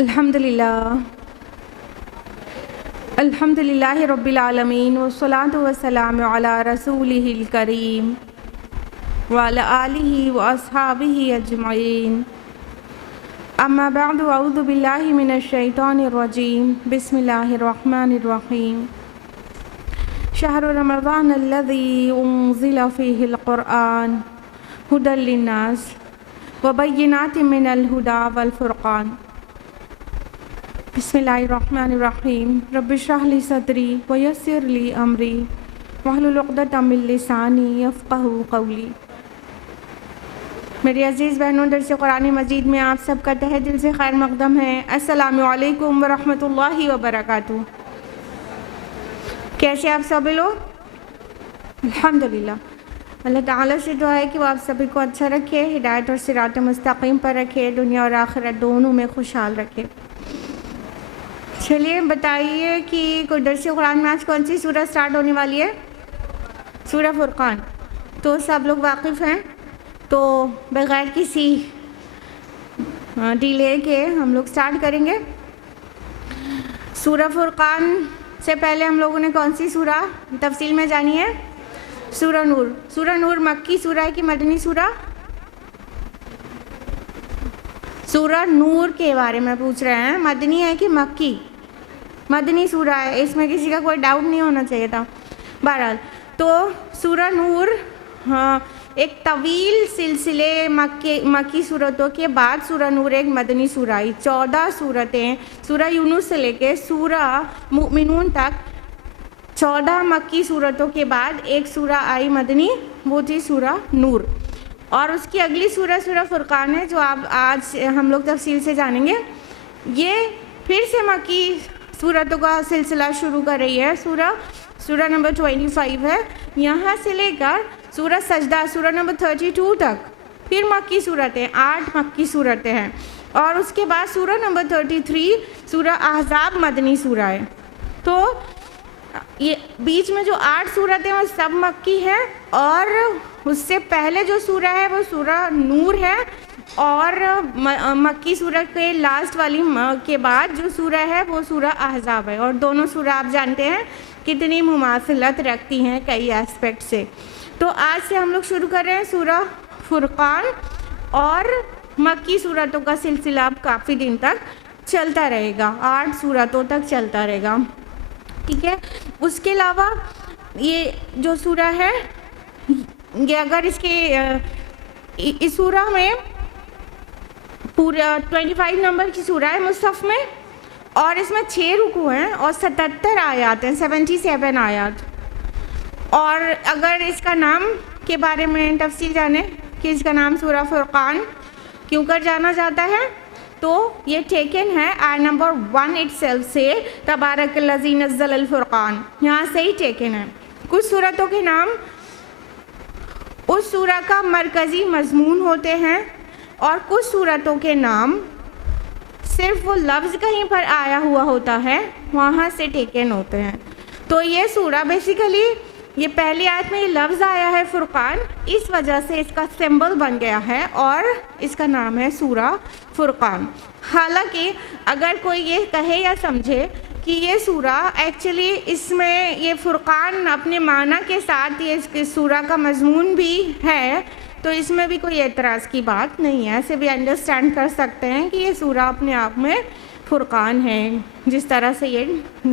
الحمدللہ رب العالمین والصلاة والسلام علی رسولہ الکریم وعلی آلہ واصحابہ اجمعین اما بعد اعوذ باللہ من الشیطان الرجیم بسم اللہ الرحمن الرحیم شہر رمضان الذی انزل فیہ القرآن ھدی للناس وبینات من الہدی والفرقان بسم اللہ الرحمن الرحیم رب اشرح لی صدری ویسر لی امری واحلل عقدۃ من لسانی یفقہوا قولی۔ میری عزیز بہنوں، درس قرآن مجید میں آپ سب کا تہہ دل سے خیر مقدم ہے۔ السلام علیکم ورحمۃ اللہ وبرکاتہ۔ کیسے آپ سب لوگ؟ الحمدللہ۔ اللہ تعالیٰ سے دعا ہے کہ وہ آپ سبھی کو اچھا رکھے، ہدایت اور صراط مستقیم پر رکھے، دنیا اور آخرت دونوں میں خوشحال رکھے۔ چلیے بتائیے کہ کوئی درس قرآن میں آج کون سی سورہ سٹارٹ ہونے والی ہے؟ سورہ فرقان۔ تو سب لوگ واقف ہیں؟ تو بغیر کسی ڈیلے کے ہم لوگ سٹارٹ کریں گے۔ سورہ فرقان سے پہلے ہم لوگوں نے کون سی سورہ تفصیل میں جانی ہے؟ سورہ نور۔ سورہ نور مکی سورہ ہے کہ مدنی سورہ؟ سورہ نور کے بارے میں پوچھ رہے ہیں، مدنی ہے کہ مکی؟ مدنی سورہ ہے، اس میں کسی کا کوئی ڈاؤٹ نہیں ہونا چاہیے تھا۔ بہرحال تو سورہ نور ایک طویل سلسلے مکی صورتوں کے بعد سورہ نور ایک مدنی سورہ آئی۔ 14 صورتیں سورہ یونس سے لے کے سورہ مؤمنون تک 14 مکی صورتوں کے بعد ایک سورہ آئی مدنی، وہ تھی سورہ نور۔ اور اس کی اگلی سورہ سورہ فرقان ہے جو آپ آج ہم لوگ تفصیل سے جانیں گے۔ یہ پھر سے مکی سورتوں کا سلسلہ شروع کر رہی ہے۔ سورہ نمبر 25 ہے، یہاں سے لے کر سورہ سجدہ سورہ نمبر 32 تک پھر مکی صورتیں 8 مکی صورتیں ہیں۔ اور اس کے بعد سورہ نمبر 33 سورہ احزاب مدنی سورہ ہے۔ تو یہ بیچ میں جو 8 صورتیں وہ سب مکی ہیں، اور اس سے پہلے جو سورہ ہے وہ سورہ نور ہے، اور مکی سورہ کے لاسٹ والی کے بعد جو سورہ ہے وہ سورہ احزاب ہے۔ اور دونوں سورہ آپ جانتے ہیں کتنی مماثلت رکھتی ہیں کئی ایسپیکٹ سے۔ تو آج سے ہم لوگ شروع کر رہے ہیں سورہ فرقان، اور مکی صورتوں کا سلسلہ اب کافی دن تک چلتا رہے گا، 8 صورتوں تک چلتا رہے گا، ٹھیک ہے۔ اس کے علاوہ یہ جو سورہ ہے، یہ اگر اس سورہ میں پورا 25 نمبر کی سورہ ہے مصحف میں، اور اس میں 6 رکوع ہیں اور 77 آیات ہیں، 77 آیات۔ اور اگر اس کا نام کے بارے میں تفصیل جانیں کہ اس کا نام سورہ فرقان کیوں کر جانا جاتا ہے، تو یہ ٹیکن ہے آیت نمبر 1 itself سے، تبارک الذی نزل الفرقان، یہاں سے ہی ٹیکن ہے۔ کچھ صورتوں کے نام اس سورہ کا مرکزی مضمون ہوتے ہیں، اور کچھ صورتوں کے نام صرف وہ لفظ کہیں پر آیا ہوا ہوتا ہے وہاں سے ٹیکن ہوتے ہیں۔ تو یہ سورہ بیسیکلی یہ پہلی آیت میں یہ لفظ آیا ہے فرقان، اس وجہ سے اس کا سمبل بن گیا ہے اور اس کا نام ہے سورہ فرقان۔ حالانکہ اگر کوئی یہ کہے یا سمجھے کہ یہ سورہ ایکچولی اس میں یہ فرقان اپنے معنی کے ساتھ یہ اس سورہ کا مضمون بھی ہے، تو اس میں بھی کوئی اعتراض کی بات نہیں ہے، ایسے بھی انڈرسٹینڈ کر سکتے ہیں کہ یہ سورہ اپنے آپ میں فرقان ہے، جس طرح سے یہ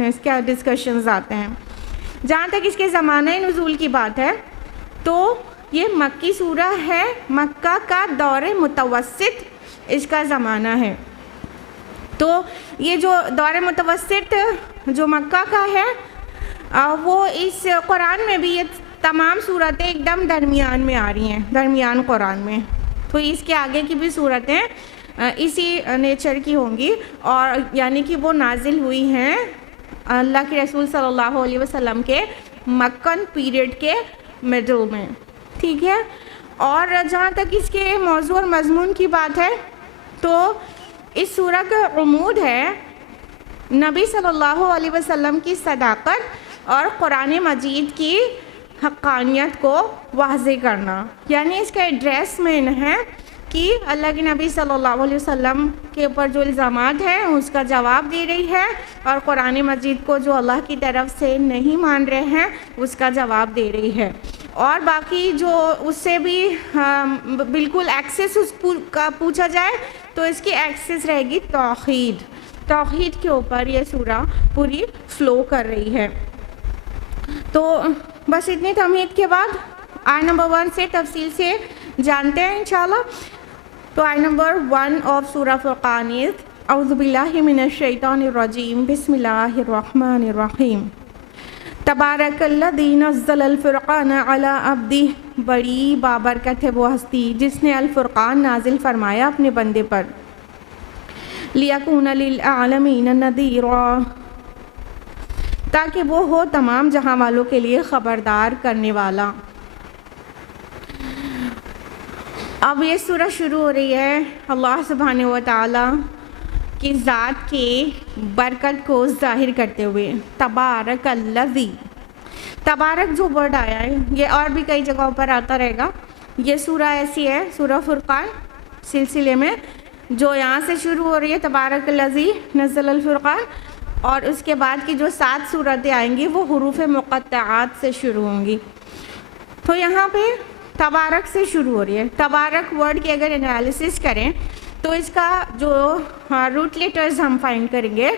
اس کے ڈسکشنز آتے ہیں۔ جہاں تک اس کے زمانہ نزول کی بات ہے تو یہ مکی سورہ ہے، مکہ کا دور متوسط اس کا زمانہ ہے۔ تو یہ جو دور متوسط جو مکہ کا ہے، وہ اس قرآن میں بھی یہ تمام صورتیں ایک دم درمیان میں آ رہی ہیں، درمیان قرآن میں۔ تو اس کے آگے کی بھی صورتیں اسی نیچر کی ہوں گی، اور یعنی کہ وہ نازل ہوئی ہیں اللہ کے رسول صلی اللہ علیہ وسلم کے مکن پیریڈ کے مڈل میں، ٹھیک ہے۔ اور جہاں تک اس کے موضوع اور مضمون کی بات ہے تو اس سورہ کا عمود ہے نبی صلی اللہ علیہ وسلم کی صداقت اور قرآن مجید کی حقانیت کو واضح کرنا، یعنی اس کا ایڈریس مین ہے کہ اللہ کے نبی صلی اللہ علیہ وسلم کے اوپر جو الزامات ہیں اس کا جواب دے رہی ہے، اور قرآن مجید کو جو اللہ کی طرف سے نہیں مان رہے ہیں اس کا جواب دے رہی ہے، اور باقی جو اس سے بھی بالکل ایکسس اس کا پوچھا جائے تو اس کی ایکسس رہے گی توحید کے اوپر یہ سورہ پوری فلو کر رہی ہے۔ تو بس اتنی تمہید کے بعد آیت نمبر 1 سے تفصیل سے جانتے ہیں انشاءاللہ۔ تو آیت نمبر 1 آف سورہ فرقان is اعوذ باللہ من الشیطان الرجیم بسم اللہ الرحمن الرحیم تبارک الذی نزل الفرقان علی عبدہ، بڑی بابرکت ہے وہ ہستی جس نے الفرقان نازل فرمایا اپنے بندے پر، لیکون للعالمین نذیرا، تاکہ وہ ہو تمام جہاں والوں کے لیے خبردار کرنے والا۔ اب یہ سورہ شروع ہو رہی ہے اللہ سبحانہ و تعالی کی ذات کی برکت کو ظاہر کرتے ہوئے، تبارک الذی، تبارک جو ورڈ آیا ہے یہ اور بھی کئی جگہوں پر آتا رہے گا۔ یہ سورہ ایسی ہے، سورہ فرقان سلسلے میں، جو یہاں سے شروع ہو رہی ہے تبارک الذی نزل الفرقان، اور اس کے بعد کی جو 7 صورتیں آئیں گی وہ حروف مقطعات سے شروع ہوں گی۔ تو یہاں پہ تبارک سے شروع ہو رہی ہے۔ تبارک ورڈ کی اگر انالیسس کریں تو اس کا جو روٹ لیٹرز ہم فائنڈ کریں گے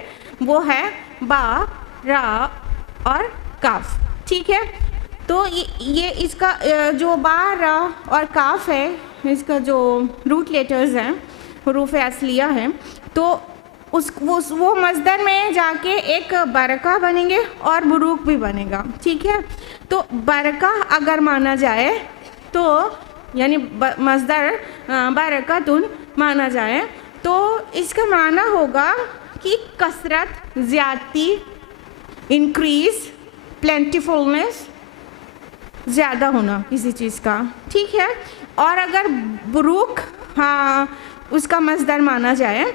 وہ ہے با، را اور کاف، ٹھیک ہے؟ تو یہ اس کا جو با، را اور کاف ہے، اس کا جو روٹ لیٹرز ہیں، حروف اصلیہ ہیں، تو وہ مصدر میں جا کے ایک برکہ بنیں گے اور بروک بھی بنے گا، ٹھیک ہے؟ تو برکہ اگر مانا جائے تو یعنی مصدر برکتن مانا جائے تو اس کا معنی ہوگا کہ کثرت، زیادتی، انکریز، پلینٹیفولنس، زیادہ ہونا کسی چیز کا، ٹھیک ہے؟ اور اگر بروک اس کا مصدر مانا جائے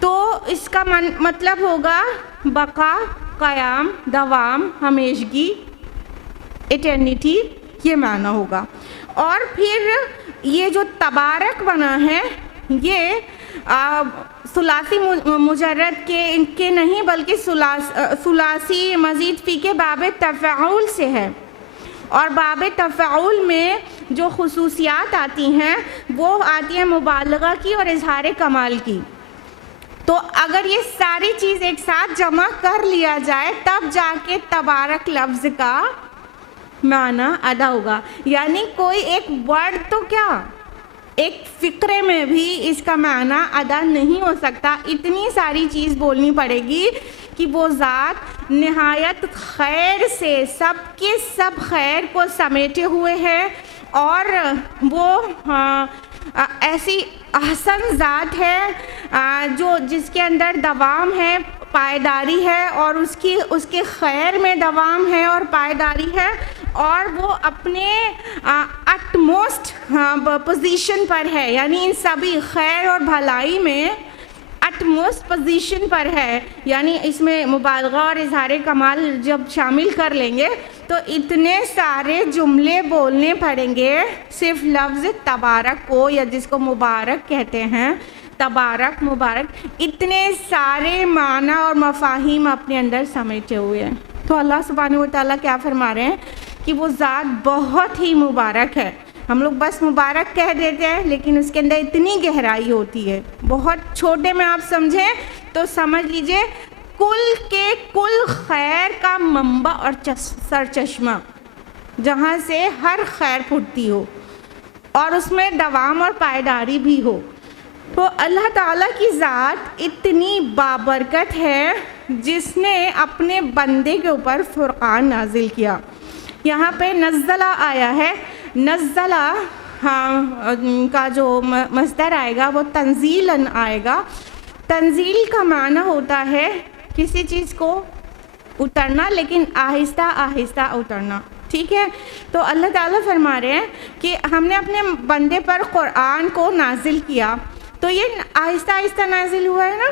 تو اس کا مطلب ہوگا بقا، قیام، دوام، ہمیشگی، ایٹرنیٹی، یہ معنی ہوگا۔ اور پھر یہ جو تبارک بنا ہے یہ ثلاثی مجرد کے نہیں بلکہ ثلاثی مزید فی کے باب تفعول سے ہے، اور باب تفعول میں جو خصوصیات آتی ہیں وہ آتی ہیں مبالغہ کی اور اظہار کمال کی۔ تو اگر یہ ساری چیز ایک ساتھ جمع کر لیا جائے تب جا کے تبارک لفظ کا معنی ادا ہوگا، یعنی کوئی ایک ورڈ تو کیا ایک فقرے میں بھی اس کا معنی ادا نہیں ہو سکتا، اتنی ساری چیز بولنی پڑے گی کہ وہ ذات نہایت خیر سے سب کے سب خیر کو سمیٹے ہوئے ہے، اور وہ ایسی احسن ذات ہے جس کے اندر دوام ہے، پائیداری ہے، اور اس کے خیر میں دوام ہے اور پائیداری ہے، اور وہ اپنے اٹ موسٹ پوزیشن پر ہے، یعنی ان سبھی خیر اور بھلائی میں اٹ موسٹ پوزیشن پر ہے، یعنی اس میں مبالغہ اور اظہار کمال جب شامل کر لیں گے تو اتنے سارے جملے بولنے پڑیں گے صرف لفظ تبارک کو، یا جس کو مبارک کہتے ہیں، تبارک، مبارک، اتنے سارے معنی اور مفاہیم اپنے اندر سمیٹے ہوئے ہیں۔ تو اللہ سبحانہ و تعالیٰ کیا فرما رہے ہیں کہ وہ ذات بہت ہی مبارک ہے۔ ہم لوگ بس مبارک کہہ دیتے ہیں لیکن اس کے اندر اتنی گہرائی ہوتی ہے، بہت چھوٹے میں آپ سمجھیں تو سمجھ لیجئے کل کے کل خیر کا منبع اور سرچشمہ، جہاں سے ہر خیر پھوٹتی ہو اور اس میں دوام اور پائیداری بھی ہو۔ تو اللہ تعالیٰ کی ذات اتنی بابرکت ہے جس نے اپنے بندے کے اوپر فرقان نازل کیا۔ یہاں پہ نزلہ آیا ہے، نزلہ کا جو مصدر آئے گا وہ تنزیلاً آئے گا۔ تنزیل کا معنی ہوتا ہے کسی چیز کو اترنا، لیکن آہستہ آہستہ اترنا، ٹھیک ہے؟ تو اللہ تعالیٰ فرما رہے ہیں کہ ہم نے اپنے بندے پر قرآن کو نازل کیا، تو یہ آہستہ آہستہ نازل ہوا ہے نا،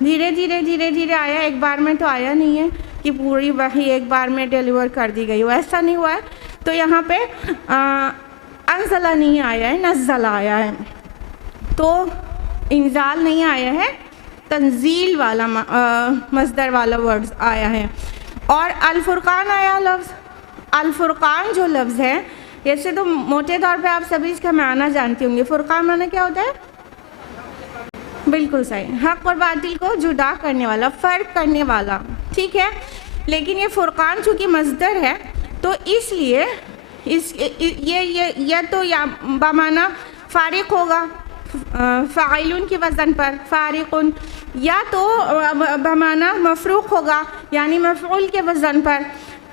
دھیرے دھیرے دھیرے دھیرے آیا، ایک بار میں تو آیا نہیں ہے کہ پوری وحی ایک بار میں ڈیلیور کر دی گئی ہو، ایسا نہیں ہوا ہے۔ تو یہاں پہ انزلہ نہیں آیا ہے، نزل آیا ہے۔ تو انزال نہیں آیا ہے، تنزیل والا مصدر والا ورڈ آیا ہے. اور الفرقان آیا لفظ. الفرقان جو لفظ ہے، ایسے تو موٹے طور پہ آپ سبھی اس کا معنی جانتے ہوں گے. فرقان معنی کیا ہوتا ہے؟ بالکل صحیح، حق اور باطل کو جدا کرنے والا، فرق کرنے والا. ٹھیک ہے، لیکن یہ فرقان چونکہ مصدر ہے تو اس لیے یہ تو یا بمعنی فارق ہوگا، فاعلون کی وزن پر فارقن، یا تو بمعنی مفروق ہوگا یعنی مفعول کے وزن پر.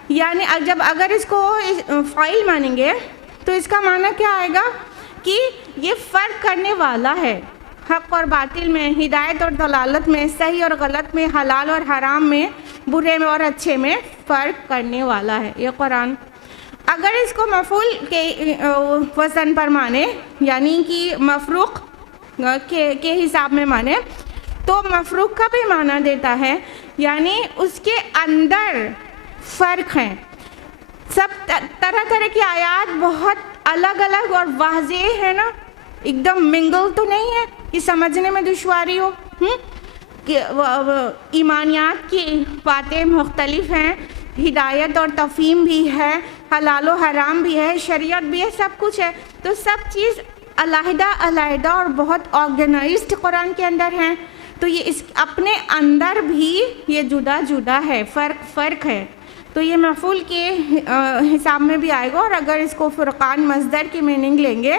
یعنی جب اگر اس کو فاعل مانیں گے تو اس کا معنی کیا آئے گا کہ یہ فرق کرنے والا ہے، حق اور باطل میں، ہدایت اور دلالت میں، صحیح اور غلط میں، حلال اور حرام میں، برے میں اور اچھے میں فرق کرنے والا ہے یہ قرآن. اگر اس کو مفعول کے وزن پر مانے یعنی کہ مفروق کے حساب میں مانے تو مفروق کا بھی معنی دیتا ہے یعنی اس کے اندر فرق ہیں. سب طرح طرح کی آیات بہت الگ الگ اور واضح ہے نا، ایک دم منگل تو نہیں ہے کہ سمجھنے میں دشواری ہو. ایمانیات کی باتیں مختلف ہیں، ہدایت اور تفہیم بھی ہے، حلال و حرام بھی ہے، شریعت بھی ہے، سب کچھ ہے. تو سب چیز علیحدہ علیحدہ اور بہت آرگنائزڈ قرآن کے اندر ہیں. تو یہ اس اپنے اندر بھی یہ جدا جدا ہے، فرق ہے. تو یہ مفعول کے حساب میں بھی آئے گا. اور اگر اس کو فرقان مصدر کی میننگ لیں گے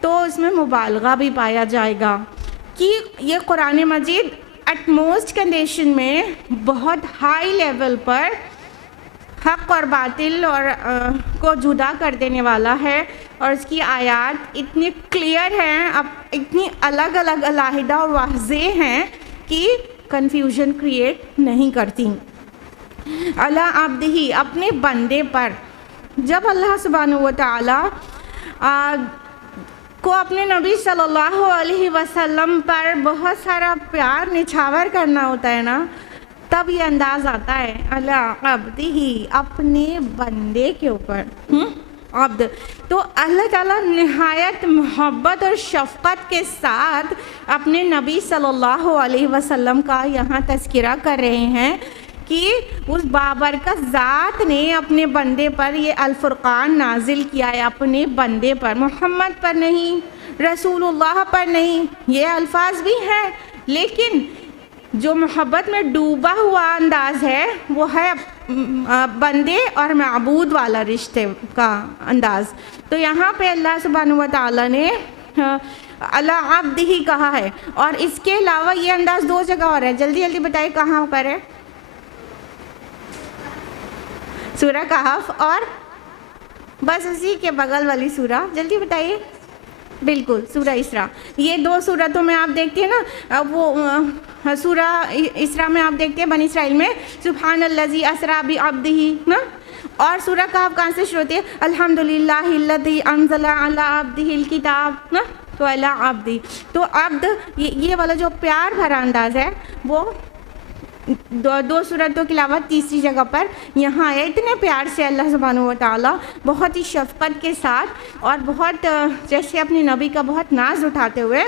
تو اس میں مبالغہ بھی پایا جائے گا کہ یہ قرآن مجید ایٹ موسٹ کنڈیشن میں بہت ہائی لیول پر حق اور باطل اور کو جدا کر دینے والا ہے. اور اس کی آیات اتنی کلیئر ہیں، اب اتنی الگ الگ علیحدہ اور واضح ہیں کہ کنفیوژن کریٹ نہیں کرتی. اللہ عبدہ، اپنے بندے پر. جب اللہ سبحانہ و تعالی کو اپنے نبی صلی اللہ علیہ وسلم پر بہت سارا پیار نچھاور کرنا ہوتا ہے نا، تب یہ انداز آتا ہے اللہ عبدہ، اپنے بندے کے اوپر. عبد تو اللہ تعالیٰ نہایت محبت اور شفقت کے ساتھ اپنے نبی صلی اللہ علیہ وسلم کا یہاں تذکرہ کر رہے ہیں کہ اس بابرکت ذات نے اپنے بندے پر یہ الفرقان نازل کیا ہے، اپنے بندے پر، محمد پر نہیں، رسول اللہ پر نہیں. یہ الفاظ بھی ہیں لیکن جو محبت میں ڈوبا ہوا انداز ہے وہ ہے بندے اور معبود والا رشتے کا انداز. تو یہاں پہ اللہ سبحانہ و تعالیٰ نے اللہ عبدہ ہی کہا ہے. اور اس کے علاوہ یہ انداز دو جگہ اور ہے. جلدی جلدی بتائیے کہاں پر ہے؟ سورہ کہف اور بس اسی کے بغل والی سورہ، جلدی بتائیے. بالکل سورہ اسراء. یہ دو سورتوں میں آپ دیکھتے ہیں نا، وہ سورہ اسراء میں آپ دیکھتے ہیں بنی اسرائیل میں سبحان الذی اسریٰ بعبدہ نا، اور سورہ کہف کہاں سے شروع ہوتی ہے؟ الحمدللہ الذی انزل علی عبدہ الکتاب نا. تو اللہ عبدی، تو عبد یہ والا جو پیار بھرا انداز ہے وہ دو صورتوں کے علاوہ تیسری جگہ پر یہاں ہے. اتنے پیار سے اللہ سبحانہ و تعالیٰ بہت ہی شفقت کے ساتھ اور بہت جیسے اپنے نبی کا بہت ناز اٹھاتے ہوئے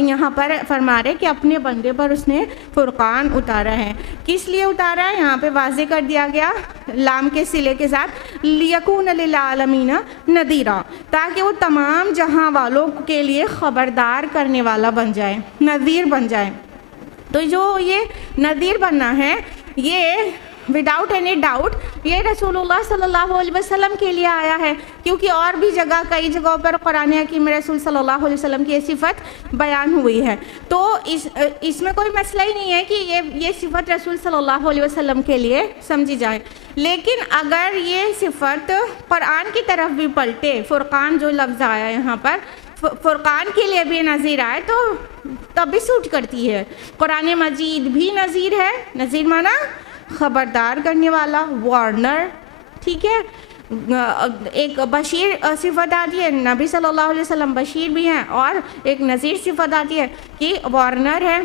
یہاں پر فرما رہے کہ اپنے بندے پر اس نے فرقان اتارا ہے. کس لیے اتارا ہے؟ یہاں پہ واضح کر دیا گیا لام کے صلے کے ساتھ، لیکون للعالمین نذیرا، تاکہ وہ تمام جہاں والوں کے لیے خبردار کرنے والا بن جائے، نذیر بن جائے. تو جو یہ نذیر بننا ہے یہ وداؤٹ اینی ڈاؤٹ یہ رسول اللہ صلی اللہ علیہ وسلم کے لیے آیا ہے، کیونکہ اور بھی جگہ کئی جگہوں پر قرآن حکیم میں رسول صلی اللہ علیہ وسلم کی یہ صفت بیان ہوئی ہے. تو اس میں کوئی مسئلہ ہی نہیں ہے کہ یہ صفت رسول صلی اللہ علیہ وسلم کے لیے سمجھی جائے. لیکن اگر یہ صفت قرآن کی طرف بھی پلٹے، فرقان جو لفظ آیا یہاں پر فرقان کے لیے بھی نذیر آئے تو تب بھی سوٹ کرتی ہے. قرآن مجید بھی نذیر ہے، نذیر مانا خبردار کرنے والا، وارنر. ٹھیک ہے، ایک بشیر صفت آتی ہے، نبی صلی اللہ علیہ وسلم بشیر بھی ہیں، اور ایک نذیر صفت آتی ہے کہ وارنر ہے.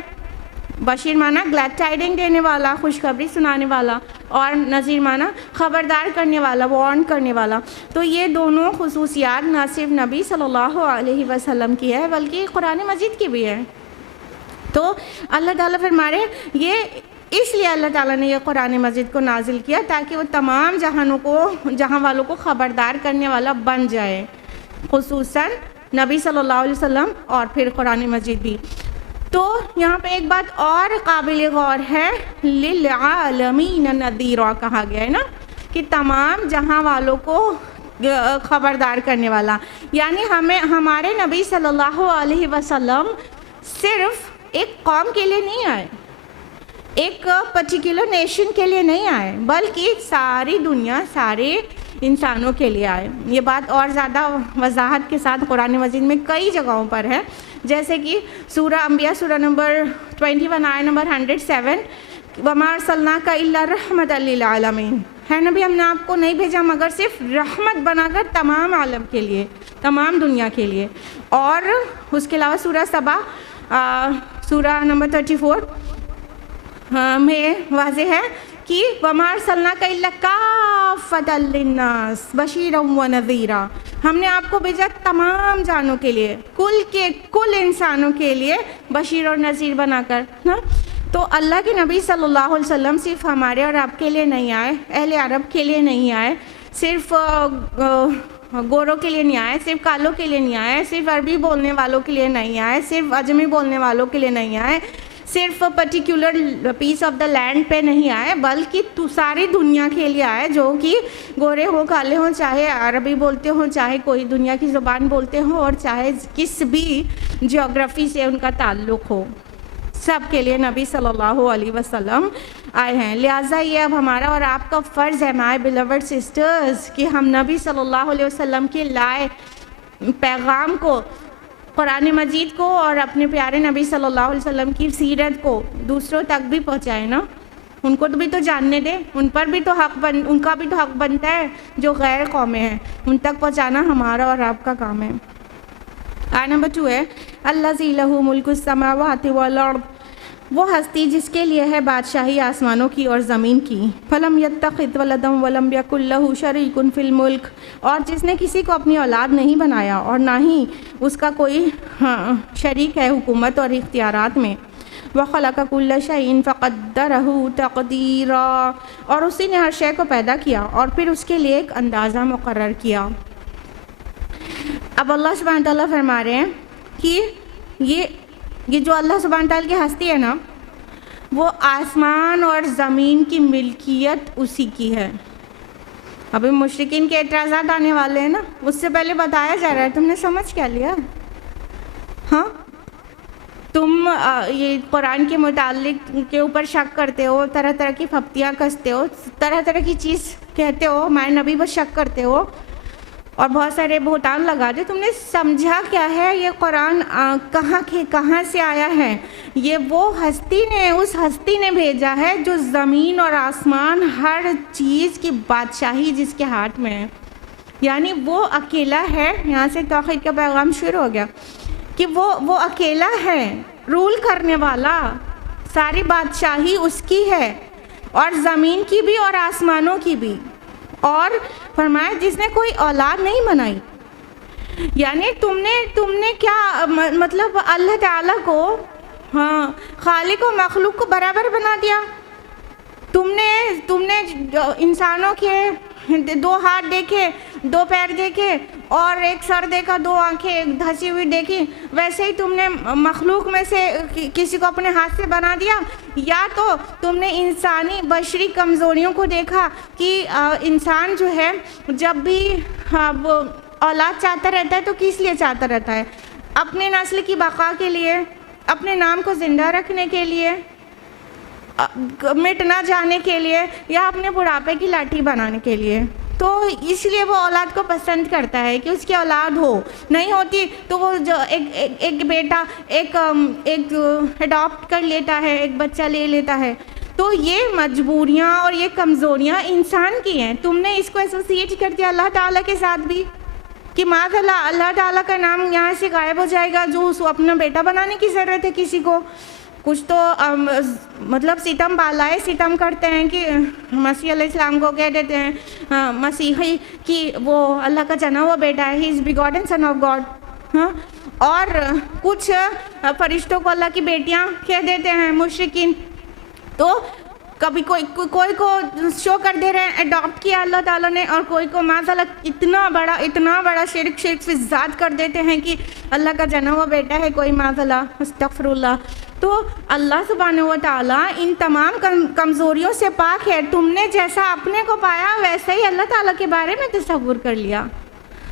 بشیر مانا گلیڈ ٹائڈنگ دینے والا، خوشخبری سنانے والا، اور نذیر مانا خبردار کرنے والا، وارن کرنے والا۔ تو یہ دونوں خصوصیات نہ صرف نبی صلی اللہ علیہ وسلم کی ہے بلکہ قرآن مجید کی بھی ہے۔ تو اللہ تعالیٰ فرما رہے یہ اس لیے اللہ تعالیٰ نے یہ قرآن مجید کو نازل کیا تاکہ وہ تمام جہاں والوں کو خبردار کرنے والا بن جائے، خصوصاً نبی صلی اللہ علیہ وسلم اور پھر قرآن مجید بھی۔ تو یہاں پہ ایک بات اور قابل غور ہے، للعالمین نذیرا کہا گیا ہے نا، کہ تمام جہاں والوں کو خبردار کرنے والا، یعنی ہمارے نبی صلی اللہ علیہ وسلم صرف ایک قوم کے لیے نہیں آئے، ایک پرٹیکولر نیشن کے لیے نہیں آئے، بلکہ ساری دنیا، سارے انسانوں کے لیے آئے۔ یہ بات اور زیادہ وضاحت کے ساتھ قرآن مجید میں کئی جگہوں پر ہے، جیسے کہ سورہ انبیاء سورہ نمبر 21 آیت نمبر 107، وَمَا أَرْسَلْنَاكَ إِلَّا رَحْمَةً لِّلْعَالَمِينَ، ہے نبی ہم نے آپ کو نہیں بھیجا مگر صرف رحمت بنا کر تمام عالم کے لیے، تمام دنیا کے لیے۔ اور اس کے علاوہ سورہ سبا سورہ نمبر 34 میں واضح ہے کہ وَمَا أَرْسَلْنَاكَ إِلَّا كَافَّةً لِّلنَّاسِ بَشِيرًا وَنَذِيرًا، ہم نے آپ کو بھیجا تمام جانوں کے لیے، کل انسانوں کے لیے بشیر اور نذیر بنا کر نا۔ تو اللہ کے نبی صلی اللہ علیہ وسلم صرف ہمارے اور آپ کے لیے نہیں آئے، اہل عرب کے لیے نہیں آئے، صرف گوروں کے لیے نہیں آئے، صرف کالوں کے لیے نہیں آئے، صرف عربی بولنے والوں کے لیے نہیں آئے، صرف عجمی بولنے والوں کے لیے نہیں آئے، صرف particular piece of the land پہ نہیں آئے، بلکہ ساری دنیا کے لیے آئے، جو کہ گورے ہوں، کالے ہوں، چاہے عربی بولتے ہوں، چاہے کوئی دنیا کی زبان بولتے ہوں، اور چاہے کس بھی جیوگرافی سے ان کا تعلق ہو، سب کے لیے نبی صلی اللہ علیہ وسلم آئے ہیں۔ لہٰذا یہ اب ہمارا اور آپ کا فرض ہے مائی بیلوڈ سسٹرز کہ ہم نبی صلی اللہ علیہ وسلم کے لائے پیغام کو، قرآن مجید کو اور اپنے پیارے نبی صلی اللہ علیہ وسلم کی سیرت کو دوسروں تک بھی پہنچائیں نا، ان کو بھی تو جاننے دیں، ان کا بھی تو حق بنتا ہے جو غیر قومیں ہیں، ان تک پہنچانا ہمارا اور آپ کا کام ہے۔ آیت نمبر 2 ہے الذی لہ ملک السماوات والارض، وہ ہستی جس کے لیے ہے بادشاہی آسمانوں کی اور زمین کی، فلم یتخذ ولدا ولم یکن لہ شریک فی الملک، اور جس نے کسی کو اپنی اولاد نہیں بنایا اور نہ ہی اس کا کوئی شریک ہے حکومت اور اختیارات میں، وخلق کل شیء فقدرہ تقدیرا، اور اسی نے ہر شے کو پیدا کیا اور پھر اس کے لیے ایک اندازہ مقرر کیا۔ اب اللہ سبحانہ تعالیٰ فرما رہے ہیں کہ یہ جو اللہ سبحانہ تعالیٰ کی ہستی ہے نا، وہ آسمان اور زمین کی ملکیت اسی کی ہے۔ ابھی مشرکین کے اعتراضات آنے والے ہیں نا، اس سے پہلے بتایا جا رہا ہے، تم نے سمجھ کیا لیا؟ ہاں، تم یہ قرآن کے متعلق کے اوپر شک کرتے ہو، طرح طرح کی پھپتیاں کستے ہو، طرح طرح کی چیز کہتے ہو، ہمارے نبی پر شک کرتے ہو اور بہت سارے بہتان لگاتے، تم نے سمجھا کیا ہے یہ قرآن کہاں سے آیا ہے؟ یہ وہ اس ہستی نے بھیجا ہے جو زمین اور آسمان ہر چیز کی بادشاہی جس کے ہاتھ میں ہے، یعنی وہ اکیلا ہے۔ یہاں سے توحید کا پیغام شروع ہو گیا کہ وہ اکیلا ہے، رول کرنے والا، ساری بادشاہی اس کی ہے، اور زمین کی بھی اور آسمانوں کی بھی۔ اور فرمایا جس نے کوئی اولاد نہیں بنائی، یعنی تم نے کیا مطلب اللہ تعالیٰ کو، ہاں، خالق و مخلوق کو برابر بنا دیا۔ تم نے انسانوں کے 2 ہاتھ دیکھے، 2 پیر دیکھے اور 1 سر دیکھا، 2 آنکھیں دھسی ہوئی دیکھی، ویسے ہی تم نے مخلوق میں سے کسی کو اپنے ہاتھ سے بنا دیا؟ یا تو تم نے انسانی بشری کمزوریوں کو دیکھا کہ انسان جو ہے جب بھی وہ اولاد چاہتا رہتا ہے تو کس لیے چاہتا رہتا ہے؟ اپنے نسل کی بقا کے لیے، اپنے نام کو زندہ رکھنے کے لیے، مٹ نہ جانے کے لیے، یا اپنے بڑھاپے کی لاٹھی بنانے کے لیے۔ تو اس لیے وہ اولاد کو پسند کرتا ہے کہ اس کی اولاد ہو، نہیں ہوتی تو وہ جو ایک بیٹا ایک اڈاپٹ کر لیتا ہے، ایک بچہ لے لیتا ہے۔ تو یہ مجبوریاں اور یہ کمزوریاں انسان کی ہیں، تم نے اس کو ایسوسیٹ کر دیا اللہ تعالیٰ کے ساتھ بھی کہ معاذ اللہ تعالیٰ کا نام یہاں سے غائب ہو جائے گا، جو اس کو اپنا بیٹا بنانے کی ضرورت ہے کسی کو۔ کچھ تو مطلب ستم بالائے ستم کرتے ہیں کہ مسیح علیہ السلام کو کہہ دیتے ہیں مسیحی کہ وہ اللہ کا چنا ہوا بیٹا ہے, ہی از بیگاٹن سن آف گاڈ. ہاں, اور کچھ فرشتوں کو اللہ کی بیٹیاں کہہ دیتے ہیں مشرکین. تو کبھی کوئی کو شو کر دے رہے ہیں اڈاپٹ کیا اللہ تعالیٰ نے, اور کوئی کو معذاللہ اتنا بڑا شرک فی ذات کر دیتے ہیں کہ اللہ کا جنا ہوا بیٹا ہے کوئی, معذاللہ استغفر اللہ. تو اللہ سبحانہ و تعالیٰ ان تمام کمزوریوں سے پاک ہے. تم نے جیسا اپنے کو پایا ویسا ہی اللہ تعالیٰ کے بارے میں تصور کر لیا.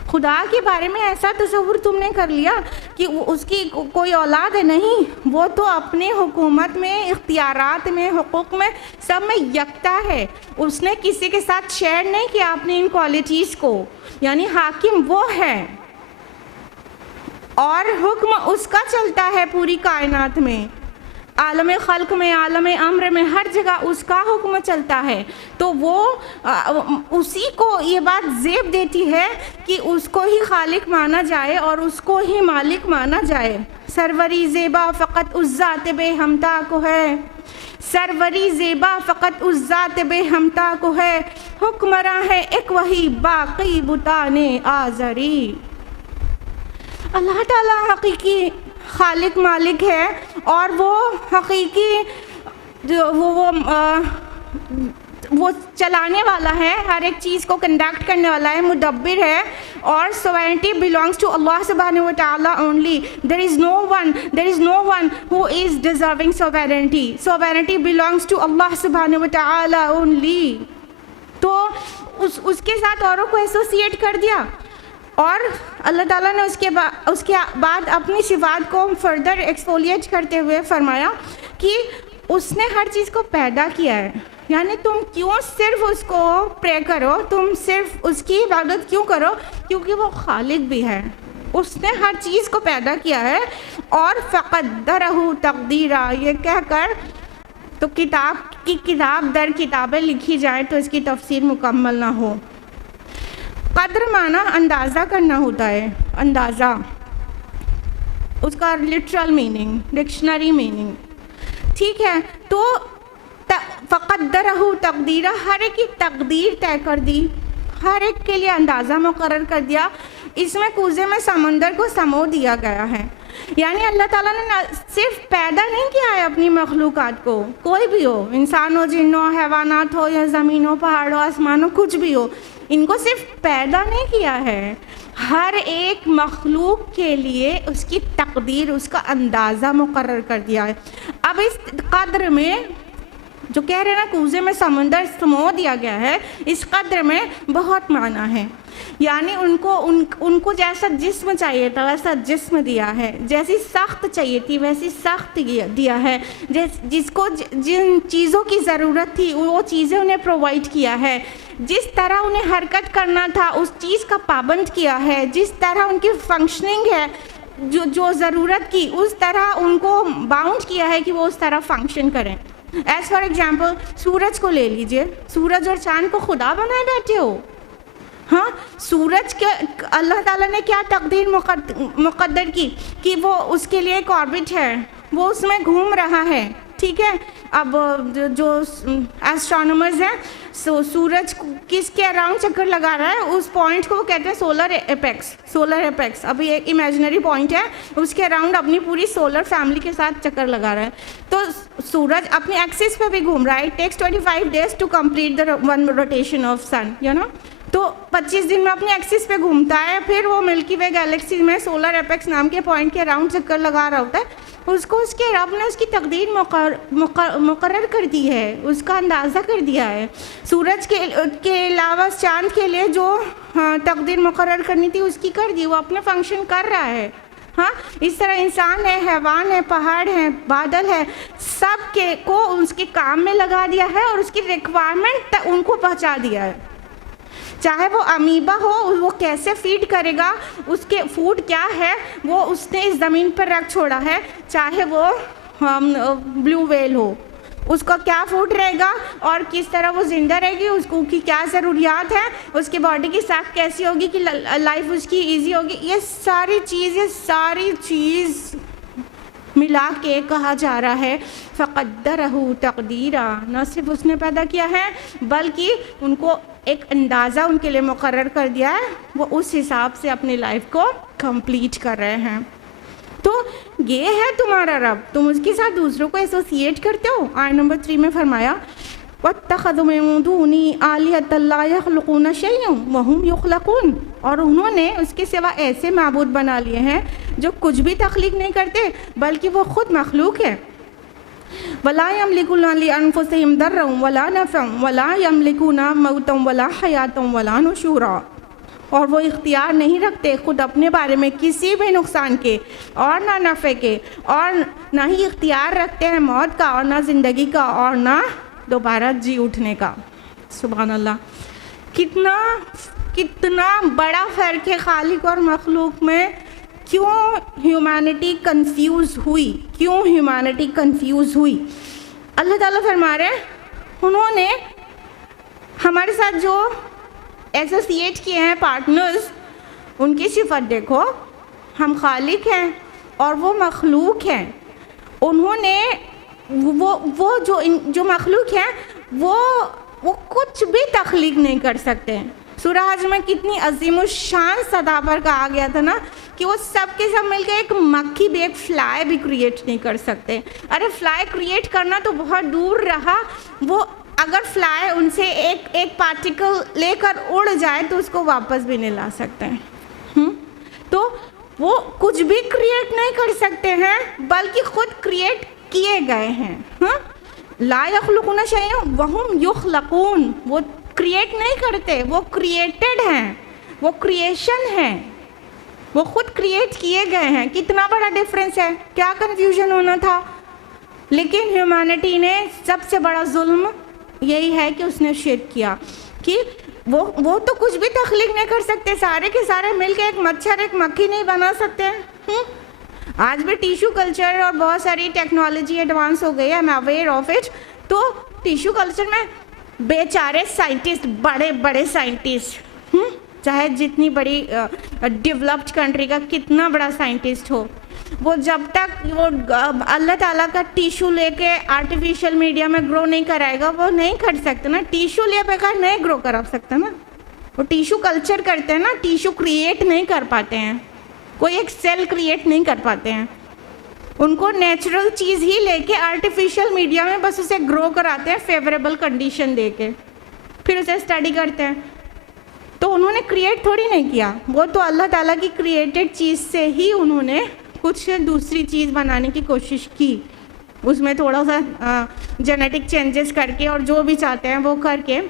خدا کے بارے میں ایسا تصور تم نے کر لیا کہ اس کی کوئی اولاد ہے. نہیں, وہ تو اپنی حکومت میں, اختیارات میں, حقوق میں, سب میں یکتا ہے. اس نے کسی کے ساتھ شیئر نہیں کیا اپنی ان کوالٹیز کو. یعنی حاکم وہ ہے اور حکم اس کا چلتا ہے پوری کائنات میں, عالم خلق میں, عالم امر میں, ہر جگہ اس کا حکم چلتا ہے. تو وہ اسی کو یہ بات زیب دیتی ہے کہ اس کو ہی خالق مانا جائے اور اس کو ہی مالک مانا جائے. سروری زیبا فقط اس ذات بے ہمتا کو ہے, سروری زیبا فقط اس ذات بے ہمتا کو ہے, حکمراں ہے ایک وہی باقی بتانے آزری. اللہ تعالیٰ حقیقی خالق مالک ہے, اور وہ حقیقی وہ چلانے والا ہے, ہر ایک چیز کو کنڈکٹ کرنے والا ہے, مدبر ہے. اور sovereignty belongs to Allah subhanahu wa ta'ala only. There is no one who is deserving sovereignty. Sovereignty belongs to Allah subhanahu wa ta'ala only. تو اس کے ساتھ اوروں کو ایسوسیٹ کر دیا, اور اللہ تعالیٰ نے اس کے بعد اپنی صفات کو فردر ایکسفولیٹ کرتے ہوئے فرمایا کہ اس نے ہر چیز کو پیدا کیا ہے. یعنی تم کیوں صرف اس کو پرے کرو, تم صرف اس کی عبادت کیوں کرو, کیونکہ وہ خالق بھی ہے. اس نے ہر چیز کو پیدا کیا ہے. اور فقدرہ تقدیرا, یہ کہہ کر تو کتاب در کتابیں لکھی جائے تو اس کی تفسیر مکمل نہ ہو. قدر معنی اندازہ کرنا ہوتا ہے. اندازہ اس کا لٹرل میننگ, ڈکشنری میننگ, ٹھیک ہے. تو فقدرہ تقدیرہ, ہر ایک کی تقدیر طے کر دی, ہر ایک کے لیے اندازہ مقرر کر دیا. اس میں کوزے میں سمندر کو سمو دیا گیا ہے. یعنی اللہ تعالیٰ نے صرف پیدا نہیں کیا ہے اپنی مخلوقات کو, کوئی بھی ہو, انسان ہو, جن ہو, حیوانات ہو, یا زمین ہو, پہاڑ ہو, آسمان ہو, کچھ بھی ہو, ان کو صرف پیدا نہیں کیا ہے, ہر ایک مخلوق کے لیے اس کی تقدیر, اس کا اندازہ مقرر کر دیا ہے. اب اس قدر میں جو کہہ رہے ہیں نا کوزے میں سمندر سمو دیا گیا ہے, اس قدر میں بہت معنی ہے. یعنی ان کو جیسا جسم چاہیے تھا ویسا جسم دیا ہے, جیسی سخت چاہیے تھی ویسی سخت دیا ہے, جس کو جن چیزوں کی ضرورت تھی وہ چیزیں انہیں پرووائڈ کیا ہے, جس طرح انہیں حرکت کرنا تھا اس چیز کا پابند کیا ہے, جس طرح ان کی فنکشننگ ہے جو ضرورت کی اس طرح ان کو باؤنڈ کیا ہے کہ وہ اس طرح فنکشن کریں. ایز فار ایگزامپل سورج کو لے لیجئے, سورج اور چاند کو خدا بنائے بیٹھے ہو. ہاں, سورج کے اللہ تعالیٰ نے کیا تقدیر مقدر کی کہ وہ اس کے لیے ایک آربٹ ہے, وہ اس میں گھوم رہا ہے, ٹھیک ہے. اب جو ایسٹرونومرز ہیں سورج کس کے اراؤنڈ چکر لگا رہا ہے, اس پوائنٹ کو وہ کہتے ہیں سولر ایپیکس. ابھی ایک امیجنری پوائنٹ ہے, اس کے اراؤنڈ اپنی پوری سولر فیملی کے ساتھ چکر لگا رہا ہے. تو سورج اپنی ایکسس پہ بھی گھوم رہا ہے. It takes 25 days to complete the one rotation of sun, you know. تو 25 دن میں اپنی ایکسس پہ گھومتا ہے, پھر وہ ملکی وے گیلیکسی میں سولر ایپیکس نام کے پوائنٹ کے اراؤنڈ چکر لگا رہا ہوتا ہے. اس کو اس کے رب نے اس کی تقدیر مقرر کر دی ہے, اس کا اندازہ کر دیا ہے. سورج کے علاوہ چاند کے لیے جو تقدیر مقرر کرنی تھی اس کی کر دی, وہ اپنا فنکشن کر رہا ہے. ہاں, اس طرح انسان ہے, حیوان ہے, پہاڑ ہے, بادل ہے, سب کے کو اس کے کام میں لگا دیا ہے اور اس کی ریکوائرمنٹ ان کو پہنچا دیا ہے. چاہے وہ امیبا ہو, وہ کیسے فیڈ کرے گا, اس کے فوڈ کیا ہے وہ اس نے اس زمین پر رکھ چھوڑا ہے. چاہے وہ بلو ویل ہو, اس کا کیا فوڈ رہے گا اور کس طرح وہ زندہ رہے گی, اس کو کی کیا ضروریات ہیں, اس کے باڈی کی ساخت کیسی ہوگی کہ لائف اس کی ایزی ہوگی, یہ ساری چیز ملا کے کہا جا رہا ہے فقدرہ تقدیرا، نہ صرف اس نے پیدا کیا ہے بلکہ ان کو ایک اندازہ ان کے لیے مقرر کر دیا ہے، وہ اس حساب سے اپنی لائف کو کمپلیٹ کر رہے ہیں۔ تو یہ ہے تمہارا رب، تم اس کے ساتھ دوسروں کو ایسوسیٹ کرتے ہو۔ آیت نمبر 3 میں فرمایا وَاتَّخَذُوا مِن دُونِهِ آلِهَةً لَا يَخْلُقُونَ شَيْئًا وَهُمْ يُخْلَقُونَ، اور انہوں نے اس کے سوا ایسے معبود بنا لیے ہیں جو کچھ بھی تخلیق نہیں کرتے بلکہ وہ خود مخلوق ہے۔ وَلَا يَمْلِكُونَ لِأَنفُسِهِمْ ضَرًّا وَلَا نَفْعًا وَلَا يَمْلِكُونَ مَوْتًا وَلَا حَيَاةً وَلَا نُشُورًا، اور وہ اختیار نہیں رکھتے خود اپنے بارے میں کسی بھی نقصان کے اور نہ نفع کے، اور نہ ہی اختیار رکھتے ہیں موت کا اور نہ زندگی کا اور نہ دوبارہ جی اٹھنے کا۔ سبحان اللہ، کتنا بڑا فرق ہے خالق اور مخلوق میں۔ کیوں ہیومینٹی کنفیوز ہوئی؟ اللہ تعالیٰ فرما رہے ہیں انہوں نے ہمارے ساتھ جو ایسوسیٹ کیے ہیں پارٹنرز، ان کی صفت دیکھو، ہم خالق ہیں اور وہ مخلوق ہیں۔ انہوں نے وہ جو مخلوق ہیں وہ کچھ بھی تخلیق نہیں کر سکتے۔ سورہ حج میں کتنی عظیم الشان صدا پر کہا گیا تھا نا کہ وہ سب کے سب مل کے ایک مکھی بھی، ایک فلائی بھی کریٹ نہیں کر سکتے۔ ارے فلائی کریٹ کرنا تو بہت دور رہا، وہ اگر فلائی ان سے ایک پارٹیکل لے کر اڑ جائے تو اس کو واپس بھی نہیں لا سکتے۔ تو وہ کچھ بھی کریٹ نہیں کر سکتے ہیں بلکہ خود کریٹ کیے گئے ہیں۔ لا یخلقون شیئا وہم یخلقون، وہ کریٹ نہیں کرتے، وہ کریٹڈ ہیں، وہ کریشن ہیں، وہ خود کریٹ کیے گئے ہیں۔ کتنا بڑا ڈفرینس ہے، کیا کنفیوژن ہونا تھا۔ لیکن ہیومینٹی نے سب سے بڑا ظلم یہی ہے کہ اس نے شرک کیا کہ وہ تو کچھ بھی تخلیق نہیں کر سکتے، سارے کے سارے مل کے ایک مچھر ایک مکھی نہیں بنا سکتے۔ آج بھی ٹیشو کلچر اور بہت ساری ٹیکنالوجی ایڈوانس ہو گئی ہے، میں اویئر آف اٹ۔ تو ٹیشو کلچر میں بیچارے سائنٹسٹ، بڑے بڑے سائنٹسٹ، چاہے جتنی بڑی ڈیولپڈ کنٹری کا کتنا بڑا سائنٹسٹ ہو، وہ جب تک وہ اللہ تعالیٰ کا ٹیشو لے کے آرٹیفیشیل میڈیا میں گرو نہیں کرائے گا وہ نہیں کر سکتا نا۔ ٹیشو لے بغیر نہیں گرو کرا سکتا نا، وہ ٹیشو کلچر کرتے ہیں نا، ٹیشو کریٹ نہیں کر پاتے ہیں، کوئی ایک سیل کریٹ نہیں کر پاتے ہیں۔ ان کو نیچرل چیز ہی لے کے آرٹیفیشیل میڈیا میں بس اسے گرو کراتے ہیں، فیوریبل کنڈیشن دے کے، پھر اسے اسٹڈی کرتے ہیں۔ تو انہوں نے کریٹ تھوڑی نہیں کیا، وہ تو اللہ تعالیٰ کی کریٹڈ چیز سے ہی انہوں نے کچھ دوسری چیز بنانے کی کوشش کی، اس میں تھوڑا سا جینیٹک چینجز کر کے اور جو بھی چاہتے ہیں وہ کر کے،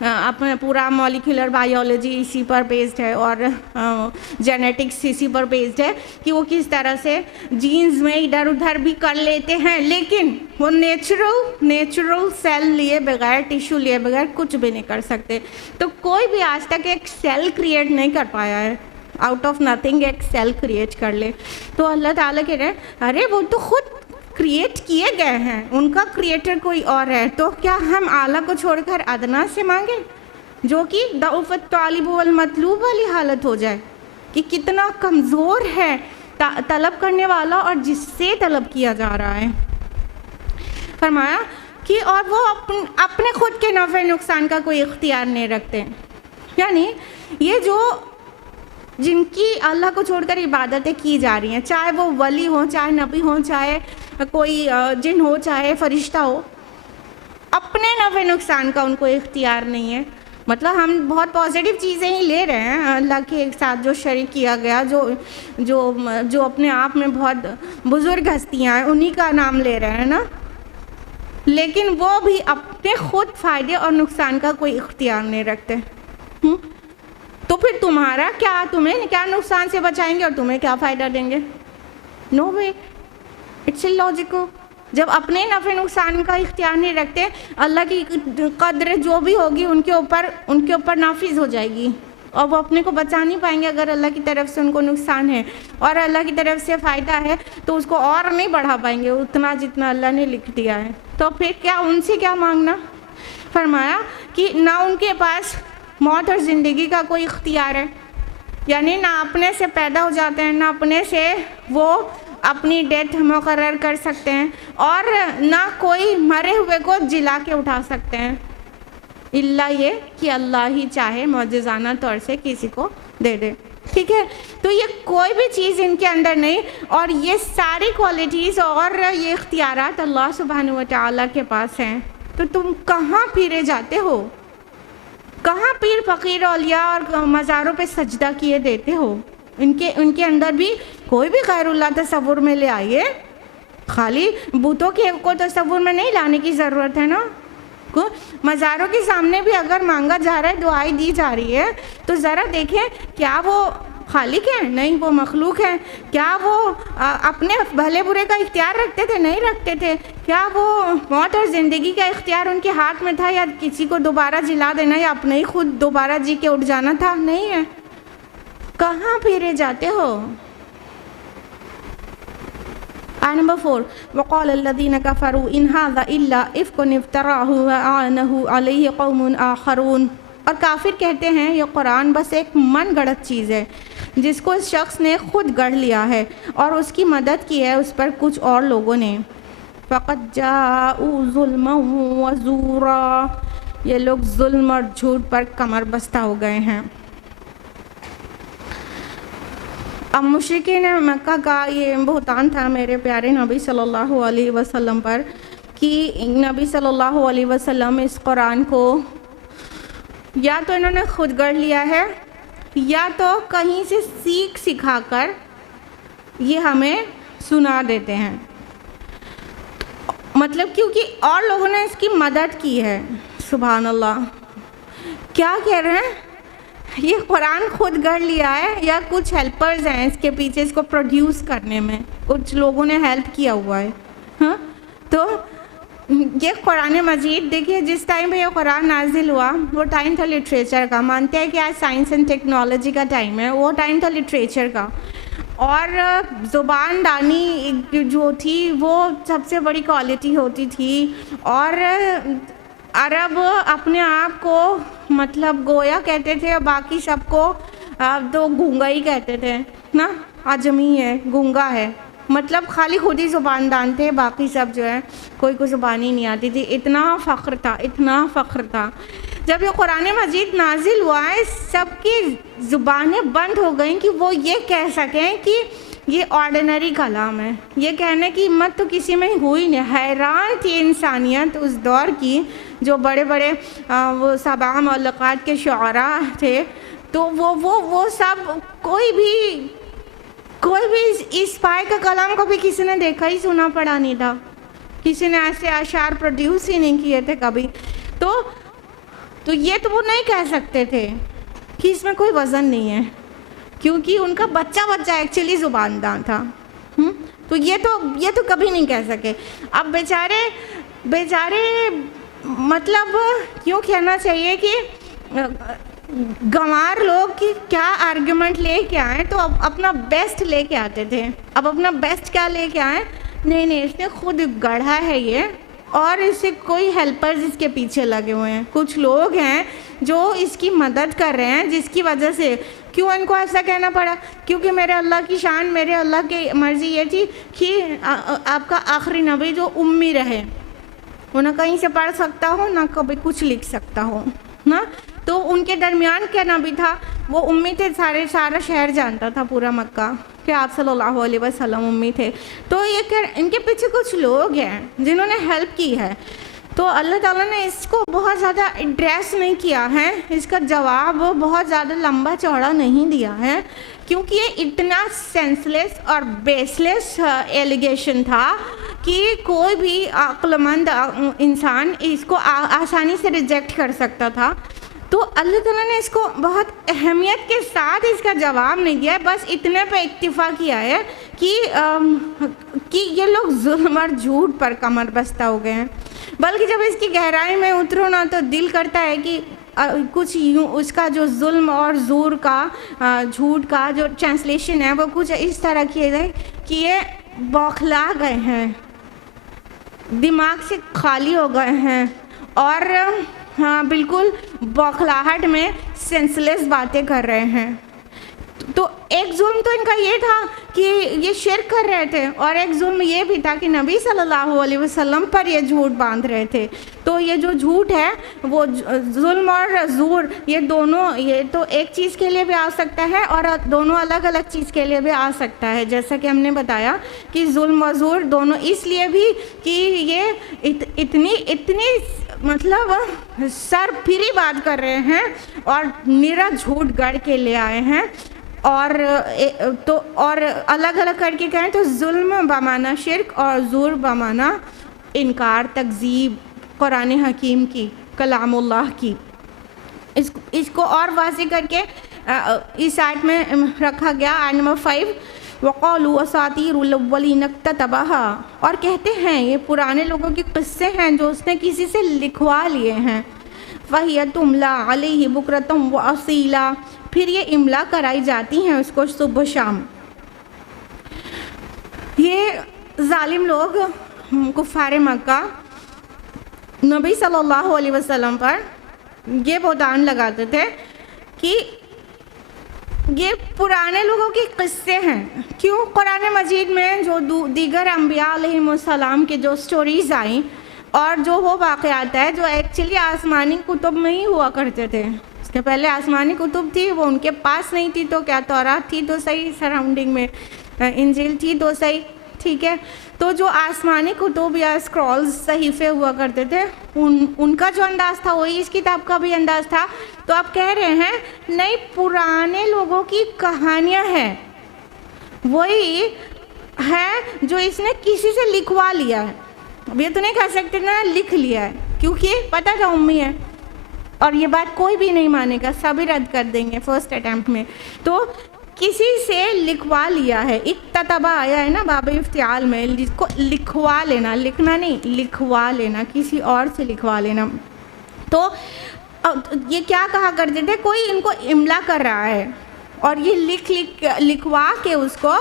اپنا پورا مولیکولر بائیولوجی اسی پر بیسڈ ہے اور جینیٹکس اسی پر بیسڈ ہے کہ وہ کس طرح سے جینز میں ادھر ادھر بھی کر لیتے ہیں، لیکن وہ نیچرل سیل لیے بغیر، ٹیشو لیے بغیر کچھ بھی نہیں کر سکتے۔ تو کوئی بھی آج تک ایک سیل کریٹ نہیں کر پایا ہے، آؤٹ آف نتھنگ ایک سیل کریٹ کر لے۔ تو اللہ تعالیٰ کہہ رہے ہیں ارے وہ تو خود کریٹ کیے گئے ہیں، ان کا کریٹر کوئی اور ہے، تو کیا ہم اعلیٰ کو چھوڑ کر ادنا سے مانگیں، جو کہ ضعف الطالب والمطلوب والی حالت ہو جائے کہ کتنا کمزور ہے طلب کرنے والا اور جس سے طلب کیا جا رہا ہے۔ فرمایا کہ اور وہ اپنے خود کے نفع نقصان کا کوئی اختیار نہیں رکھتے، یعنی یہ جو جن کی اللہ کو چھوڑ کر عبادتیں کی جا رہی ہیں، چاہے وہ ولی ہوں، چاہے نبی ہوں، چاہے کوئی جن ہو، چاہے فرشتہ ہو، اپنے نفع نقصان کا ان کو اختیار نہیں ہے۔ مطلب ہم بہت پازیٹیو چیزیں ہی لے رہے ہیں، اللہ کے ساتھ جو شریک کیا گیا، جو اپنے آپ میں بہت بزرگ ہستیاں ہیں انہی کا نام لے رہے ہیں نا، لیکن وہ بھی اپنے خود فائدے اور نقصان کا کوئی اختیار نہیں رکھتے۔ تو پھر تمہارا کیا، تمہیں کیا نقصان سے بچائیں گے اور تمہیں کیا فائدہ دیں گے؟ نو وے، اٹس illogical۔ جب اپنے نفع نقصان کا اختیار نہیں رکھتے، اللہ کی قدر جو بھی ہوگی ان کے اوپر نافذ ہو جائے گی، اور وہ اپنے کو بچا نہیں پائیں گے۔ اگر اللہ کی طرف سے ان کو نقصان ہے اور اللہ کی طرف سے فائدہ ہے تو اس کو اور نہیں بڑھا پائیں گے اتنا جتنا اللہ نے لکھ دیا ہے۔ تو پھر کیا ان سے کیا مانگنا؟ فرمایا کہ نہ ان کے پاس موت اور زندگی کا کوئی اختیار ہے، یعنی نہ اپنے سے پیدا ہو جاتے ہیں، نہ اپنے سے وہ اپنی ڈیتھ مقرر کر سکتے ہیں اور نہ کوئی مرے ہوئے کو جلا کے اٹھا سکتے ہیں، الا یہ کہ اللہ ہی چاہے معجزانہ طور سے کسی کو دے دے، ٹھیک ہے؟ تو یہ کوئی بھی چیز ان کے اندر نہیں، اور یہ ساری کوالٹیز اور یہ اختیارات اللہ سبحانہ و تعالیٰ کے پاس ہیں، تو تم کہاں پھرے جاتے ہو؟ کہاں پیر فقیر اولیاء اور مزاروں پہ سجدہ کیے دیتے ہو؟ ان کے اندر بھی کوئی بھی غیر اللہ تصور میں لے آئیے، خالی بتوں کے کو تصور میں نہیں لانے کی ضرورت ہے نا۔ مزاروں کے سامنے بھی اگر مانگا جا رہا ہے، دعائیں دی جا رہی ہے، تو ذرا دیکھیں کیا وہ خالق ہیں؟ نہیں، وہ مخلوق ہیں۔ کیا وہ اپنے بھلے برے کا اختیار رکھتے تھے؟ نہیں رکھتے تھے۔ کیا وہ موت اور زندگی کا اختیار ان کے ہاتھ میں تھا، یا کسی کو دوبارہ جلا دینا، یا اپنے ہی خود دوبارہ جی کے اٹھ جانا تھا؟ نہیں ہے۔ کہاں پھرے جاتے ہو؟ آیت نمبر 4 وَقَالَ الَّذِينَ كَفَرُوا إِنْ هَذَا إِلَّا إِفْكٌ افْتَرَاهُ وَأَعَانَهُ عَلَيْهِ قَوْمٌ آخَرُونَ، اور کافر کہتے ہیں یہ قرآن بس ایک من گڑت چیز ہے جس کو اس شخص نے خود گڑھ لیا ہے اور اس کی مدد کی ہے اس پر کچھ اور لوگوں نے۔ فَقَدْ جَاءُوا ظُلْمًا وَزُورًا، یہ لوگ ظلم اور جھوٹ پر کمر بستہ ہو گئے ہیں۔ اب مشرکین مکہ کا یہ بہتان تھا میرے پیارے نبی صلی اللہ علیہ وسلم پر، کہ نبی صلی اللہ علیہ وسلم اس قرآن کو یا تو انہوں نے خود گڑھ لیا ہے، یا تو کہیں سے سیکھ سکھا کر یہ ہمیں سنا دیتے ہیں، مطلب کیونکہ اور لوگوں نے اس کی مدد کی ہے۔ سبحان اللہ، کیا کہہ رہے ہیں؟ یہ قرآن خود گڑھ لیا ہے یا کچھ ہیلپرز ہیں اس کے پیچھے اس کو پروڈیوس کرنے میں، کچھ لوگوں نے ہیلپ کیا ہوا ہے۔ ہاں، تو یہ قرآن مجید دیکھیے، جس ٹائم پہ یہ قرآن نازل ہوا وہ ٹائم تھا لٹریچر کا۔ مانتے ہیں کہ آج سائنس اینڈ ٹیکنالوجی کا ٹائم ہے، وہ ٹائم تھا لٹریچر کا، اور زبان دانی جو تھی وہ سب سے بڑی کوالٹی ہوتی تھی، اور عرب اپنے آپ کو مطلب گویا کہتے تھے، اور باقی سب کو تو گونگا ہی کہتے تھے نا، عجمی ہے، گونگا ہے، مطلب خالی خود ہی زبان دان تھے، باقی سب جو ہے کوئی کو زبان ہی نہیں آتی تھی۔ اتنا فخر تھا، اتنا فخر تھا۔ جب یہ قرآن مجید نازل ہوا ہے، سب کی زبانیں بند ہو گئیں کہ وہ یہ کہہ سکیں کہ یہ آرڈینری کلام ہے، یہ کہنے کی ہمت تو کسی میں ہوئی نہیں۔ حیران تھی انسانیت اس دور کی، جو بڑے بڑے وہ سبع معلقات کے شعراء تھے، تو وہ سب کوئی بھی اس پائے کا کلام کو بھی کسی نے دیکھا ہی سنا پڑا نہیں تھا، کسی نے ایسے اشعار پروڈیوس ہی نہیں کیے تھے کبھی، تو یہ تو وہ نہیں کہہ سکتے تھے کہ اس میں کوئی وزن نہیں ہے، کیونکہ ان کا بچہ ایکچولی زباندان تھا۔ تو یہ تو کبھی نہیں کہہ سکے۔ اب بیچارے مطلب کیوں کہنا چاہیے کہ گنوار لوگ کی کیا آرگیومنٹ لے کے آئیں تو اب اپنا بیسٹ لے کے آتے تھے۔ اب اپنا بیسٹ کیا لے کے آئیں؟ نہیں، اس نے خود گڑھا ہے یہ، اور اس سے کوئی ہیلپرز اس کے پیچھے لگے ہوئے ہیں، کچھ لوگ ہیں جو اس کی مدد کر رہے ہیں، جس کی وجہ سے کیوں ان کو ایسا کہنا پڑا؟ کیونکہ میرے اللہ کی شان، میرے اللہ کی مرضی یہ تھی کہ آپ کا آخری نبی جو امی رہے، وہ نہ کہیں سے پڑھ سکتا ہو نہ کبھی کچھ لکھ سکتا ہو نا، تو ان کے درمیان کیا نبی تھا؟ وہ امی تھے، سارا شہر جانتا تھا، پورا مکہ، کہ آپ صلی اللہ علیہ وسلم امی تھے۔ تو یہ کہ ان کے پیچھے کچھ لوگ ہیں جنہوں نے ہیلپ کی ہے، تو اللہ تعالیٰ نے اس کو بہت زیادہ ایڈریس نہیں کیا ہے، اس کا جواب بہت زیادہ لمبا چوڑا نہیں دیا ہے، کیونکہ یہ اتنا سینس لیس اور بیس لیس ایلیگیشن تھا کہ کوئی بھی عقل مند انسان اس کو آسانی سے ریجیکٹ کر سکتا تھا۔ تو اللہ تعالیٰ نے اس کو بہت اہمیت کے ساتھ اس کا جواب نہیں دیا ہے، بس اتنے پہ اکتفا کیا ہے کہ یہ لوگ ظلم اور جھوٹ پر کمر بستہ ہو گئے ہیں۔ بلکہ جب اس کی گہرائی میں اترو نا تو دل کرتا ہے کہ کچھ یوں اس کا جو ظلم اور زور کا جھوٹ کا جو ٹرانسلیشن ہے وہ کچھ اس طرح کیے گئے کہ یہ بوکھلا گئے ہیں، دماغ سے خالی ہو گئے ہیں، اور بالکل بوکھلاہٹ میں سینس لیس باتیں کر رہے ہیں۔ تو ایک ظلم تو ان کا یہ تھا کہ یہ شرک کر رہے تھے، اور ایک ظلم یہ بھی تھا کہ نبی صلی اللہ علیہ وسلم پر یہ جھوٹ باندھ رہے تھے۔ تو یہ جو جھوٹ ہے وہ ظلم اور زور، یہ دونوں، یہ تو ایک چیز کے لیے بھی آ سکتا ہے اور دونوں الگ الگ چیز کے لیے بھی آ سکتا ہے، جیسا کہ ہم نے بتایا کہ ظلم و زور دونوں اس لیے بھی کہ یہ اتنی مطلب سر پھری بات کر رہے ہیں اور نرا جھوٹ گڑھ کے لے آئے ہیں، اور الگ الگ کر کے کہیں تو ظلم بمعنی شرک اور زور بمعنی انکار، تکذیب قرآن حکیم کی، کلام اللہ کی۔ اس کو اور واضح کر کے اس آیت میں رکھا گیا، آیت نمبر 5، وَقَالُوا أَسَاطِيرُ الْأَوَّلِينَ اكْتَتَبَهَا، اور کہتے ہیں یہ پرانے لوگوں کے قصے ہیں جو اس نے کسی سے لکھوا لیے ہیں، فَهِيَ تُمْلَى عَلَيْهِ بُكْرَةً وَأَصِيلًا، پھر یہ املا کرائی جاتی ہیں اس کو صبح و شام۔ یہ ظالم لوگ کفار مکہ نبی صلی اللہ علیہ وسلم پر یہ بہتان لگاتے تھے کہ یہ پرانے لوگوں کے قصے ہیں۔ کیوں؟ قرآن مجید میں جو دیگر انبیاء علیہ السلام کے جو سٹوریز آئیں اور جو وہ واقعات ہے جو ایکچولی آسمانی کتب میں ہی ہوا کرتے تھے، اس کے پہلے آسمانی کتب تھی، وہ ان کے پاس نہیں تھی، تو کیا تورات تھی تو صحیح، سراؤنڈنگ میں انجیل تھی تو صحیح، ٹھیک ہے، تو جو آسمانی کتب یا اسکرولز صحیفے ہوا کرتے تھے ان کا جو انداز تھا وہی اس کتاب کا بھی انداز تھا۔ تو آپ کہہ رہے ہیں نہیں، پرانے لوگوں کی کہانیاں ہیں، وہی ہے جو اس نے کسی سے لکھوا لیا ہے۔ اب یہ تو نہیں کہہ سکتے نا لکھ لیا ہے، کیونکہ پتہ تھا امی ہے اور یہ بات کوئی بھی نہیں مانے گا، سبھی رد کر دیں گے فرسٹ اٹیمپٹ میں۔ تو کسی سے لکھوا لیا ہے، اکتتبہ آیا ہے نا باب افتعال میں، جس کو لکھوا لینا، لکھنا نہیں، لکھوا لینا، کسی اور سے لکھوا لینا۔ تو یہ کیا کہا کرتے تھے، کوئی ان کو املا کر رہا ہے اور یہ لکھوا کے اس کو،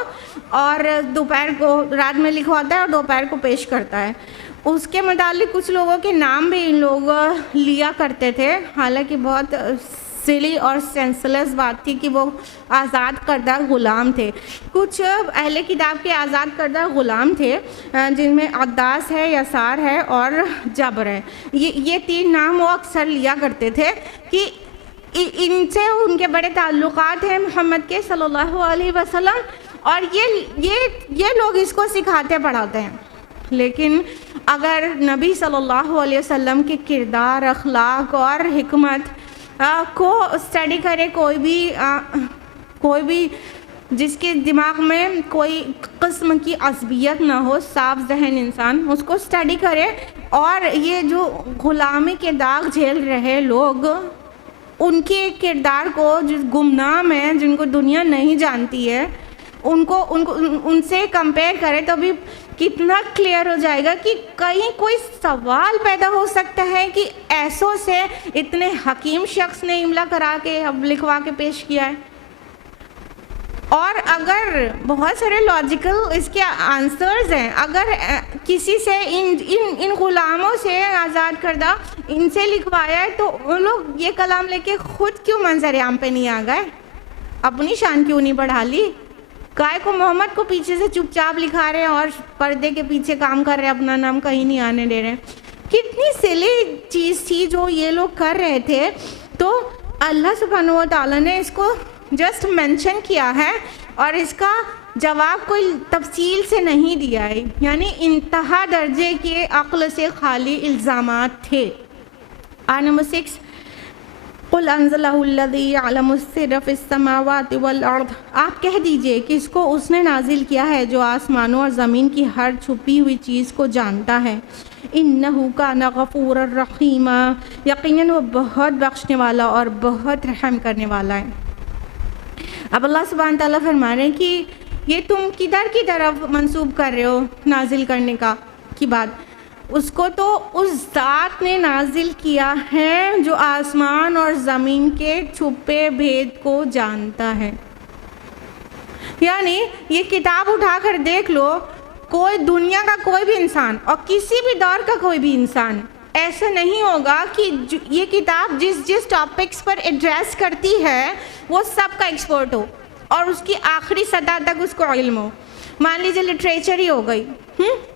اور دوپہر کو رات میں لکھواتا ہے اور دوپہر کو پیش کرتا ہے۔ اس کے متعلق کچھ لوگوں کے نام بھی ان لوگ لیا کرتے تھے، حالانکہ بہت سلی اور سینسلیس بات تھی کہ وہ آزاد کردہ غلام تھے۔ کچھ اہل کتاب کے آزاد کردہ غلام تھے جن میں عداس ہے، یسار ہے اور جبر ہے، یہ تین نام وہ اکثر لیا کرتے تھے کہ ان سے ان کے بڑے تعلقات ہیں محمد کے صلی اللہ علیہ وسلم، اور یہ لوگ اس کو سکھاتے پڑھاتے ہیں۔ لیکن اگر نبی صلی اللہ علیہ وسلم کے کردار، اخلاق اور حکمت کو اسٹڈی کرے کوئی بھی جس کے دماغ میں کوئی قسم کی عصبیت نہ ہو، صاف ذہن انسان اس کو اسٹڈی کرے، اور یہ جو غلامی کے داغ جھیل رہے لوگ، ان کے کردار کو جو گمنام ہیں، جن کو دنیا نہیں جانتی ہے، ان سے کمپیئر کرے تو بھی کتنا کلیئر ہو جائے گا کہ کہیں کوئی سوال پیدا ہو سکتا ہے کہ ایسوں سے اتنے حکیم شخص نے املا کرا کے اب لکھوا کے پیش کیا ہے۔ اور اگر بہت سارے لاجیکل اس کے آنسرز ہیں، اگر کسی سے ان غلاموں سے آزاد کردہ ان سے لکھوایا ہے تو وہ لوگ یہ کلام لے کے خود کیوں منظر عام پہ نہیں آ گئے؟ اپنی شان کیوں نہیں بڑھا لی؟ کائے کو محمد کو پیچھے سے چپ چاپ لکھا رہے ہیں اور پردے کے پیچھے کام کر رہے ہیں، اپنا نام کہیں نہیں آنے دے رہے۔ کتنی سلی چیز تھی جو یہ لوگ کر رہے تھے، تو اللہ سبحانہ و تعالیٰ نے اس کو جسٹ مینشن کیا ہے اور اس کا جواب کوئی تفصیل سے نہیں دیا ہے، یعنی انتہا درجے کے عقل سے خالی الزامات تھے۔ آیت نمبر 6، قُلْ أَنزَلَهُ الَّذِي يَعْلَمُ السِّرَّ فِي السَّمَاوَاتِ وَالْأَرْضِ، آپ کہہ دیجئے کہ اس کو اس نے نازل کیا ہے جو آسمانوں اور زمین کی ہر چھپی ہوئی چیز کو جانتا ہے۔ إِنَّهُ كَانَ غَفُورًا رَحِيمًا، یقیناً وہ بہت بخشنے والا اور بہت رحم کرنے والا ہے۔ اب اللہ سبحانہ تعالیٰ فرما رہے ہیں کہ یہ تم کدھر کی طرف منسوب کر رہے ہو نازل کرنے کی بات، اس کو تو اس ذات نے نازل کیا ہے جو آسمان اور زمین کے چھپے بھید کو جانتا ہے۔ یعنی یہ کتاب اٹھا کر دیکھ لو، کوئی دنیا کا کوئی بھی انسان اور کسی بھی دور کا کوئی بھی انسان ایسا نہیں ہوگا کہ یہ کتاب جس ٹاپکس پر ایڈریس کرتی ہے وہ سب کا ایکسپرٹ ہو۔ اور اس کی آخری سطح تک اس کو علم ہو. مان لیجیے لٹریچر ہی ہو گئی,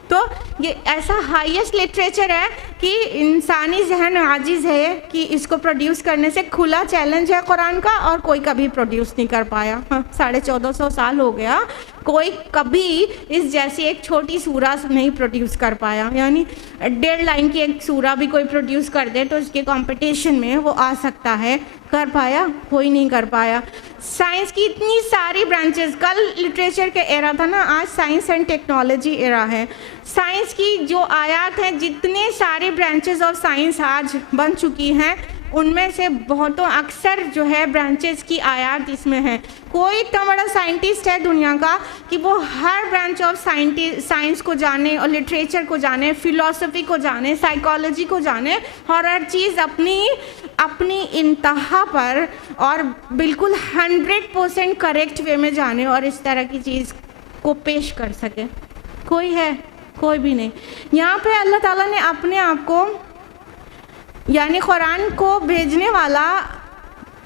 تو یہ ایسا ہائیسٹ لٹریچر ہے کہ انسانی ذہن عاجز ہے کہ اس کو پروڈیوس کرنے سے. کھلا چیلنج ہے قرآن کا, اور کوئی کبھی پروڈیوس نہیں کر پایا. 1450 سال ہو گیا, کوئی کبھی اس جیسی ایک چھوٹی سورہ نہیں پروڈیوس کر پایا. یعنی 1.5 لائن کی ایک سورہ بھی کوئی پروڈیوس کر دے تو اس کے کمپٹیشن میں وہ آ سکتا ہے. کر پایا؟ کوئی نہیں کر پایا. سائنس کی اتنی ساری برانچز, کل لٹریچر کے ایرا تھا نا, آج سائنس اینڈ ٹیکنالوجی ایرا ہے. سائنس کی جو آیات ہیں, جتنے سارے برانچز آف سائنس آج بن چکی ہیں, ان میں سے بہتوں اکثر جو ہے برانچز کی آیات اس میں ہیں. کوئی اتنا بڑا سائنٹسٹ ہے دنیا کا کہ وہ ہر برانچ آف سائنس کو جانے, اور لٹریچر کو جانے, فلاسفی کو جانے, سائیکالوجی کو جانے, اور ہر چیز اپنی انتہا پر اور بالکل 100% کریکٹ وے میں جانے, اور اس طرح کی چیز کو پیش کر سکے. کوئی ہے؟ کوئی بھی نہیں. یہاں پہ اللہ تعالیٰ نے اپنے آپ کو, یعنی قرآن کو بھیجنے والا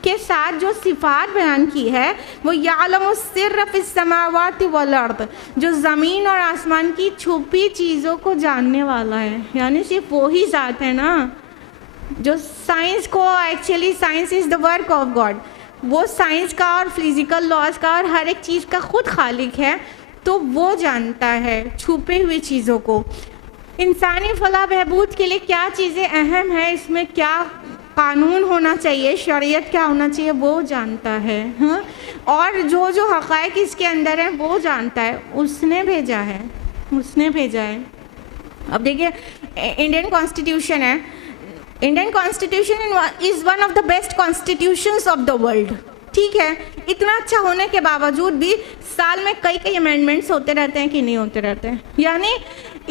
کے ساتھ جو صفات بیان کی ہے, وہ یعلم السر فی السماوات والارض, جو زمین اور آسمان کی چھپی چیزوں کو جاننے والا ہے. یعنی صرف وہی ذات ہے نا جو سائنس کو, actually science is the work of God, وہ سائنس کا اور فزیکل لاز کا اور ہر ایک چیز کا خود خالق ہے, تو وہ جانتا ہے چھپے ہوئی چیزوں کو. انسانی فلاح بہبود کے لیے کیا چیزیں اہم ہیں, اس میں کیا قانون ہونا چاہیے, شریعت کیا ہونا چاہیے, وہ جانتا ہے. اور جو حقائق اس کے اندر ہیں وہ جانتا ہے. اس نے بھیجا ہے, اس نے بھیجا ہے. اب دیکھیے انڈین کانسٹیٹیوشن ہے. Indian constitution is one of the best constitutions of the world. ٹھیک ہے, اتنا اچھا ہونے کے باوجود بھی سال میں کئی امینڈمنٹس ہوتے رہتے ہیں کہ نہیں ہوتے رہتے ہیں. یعنی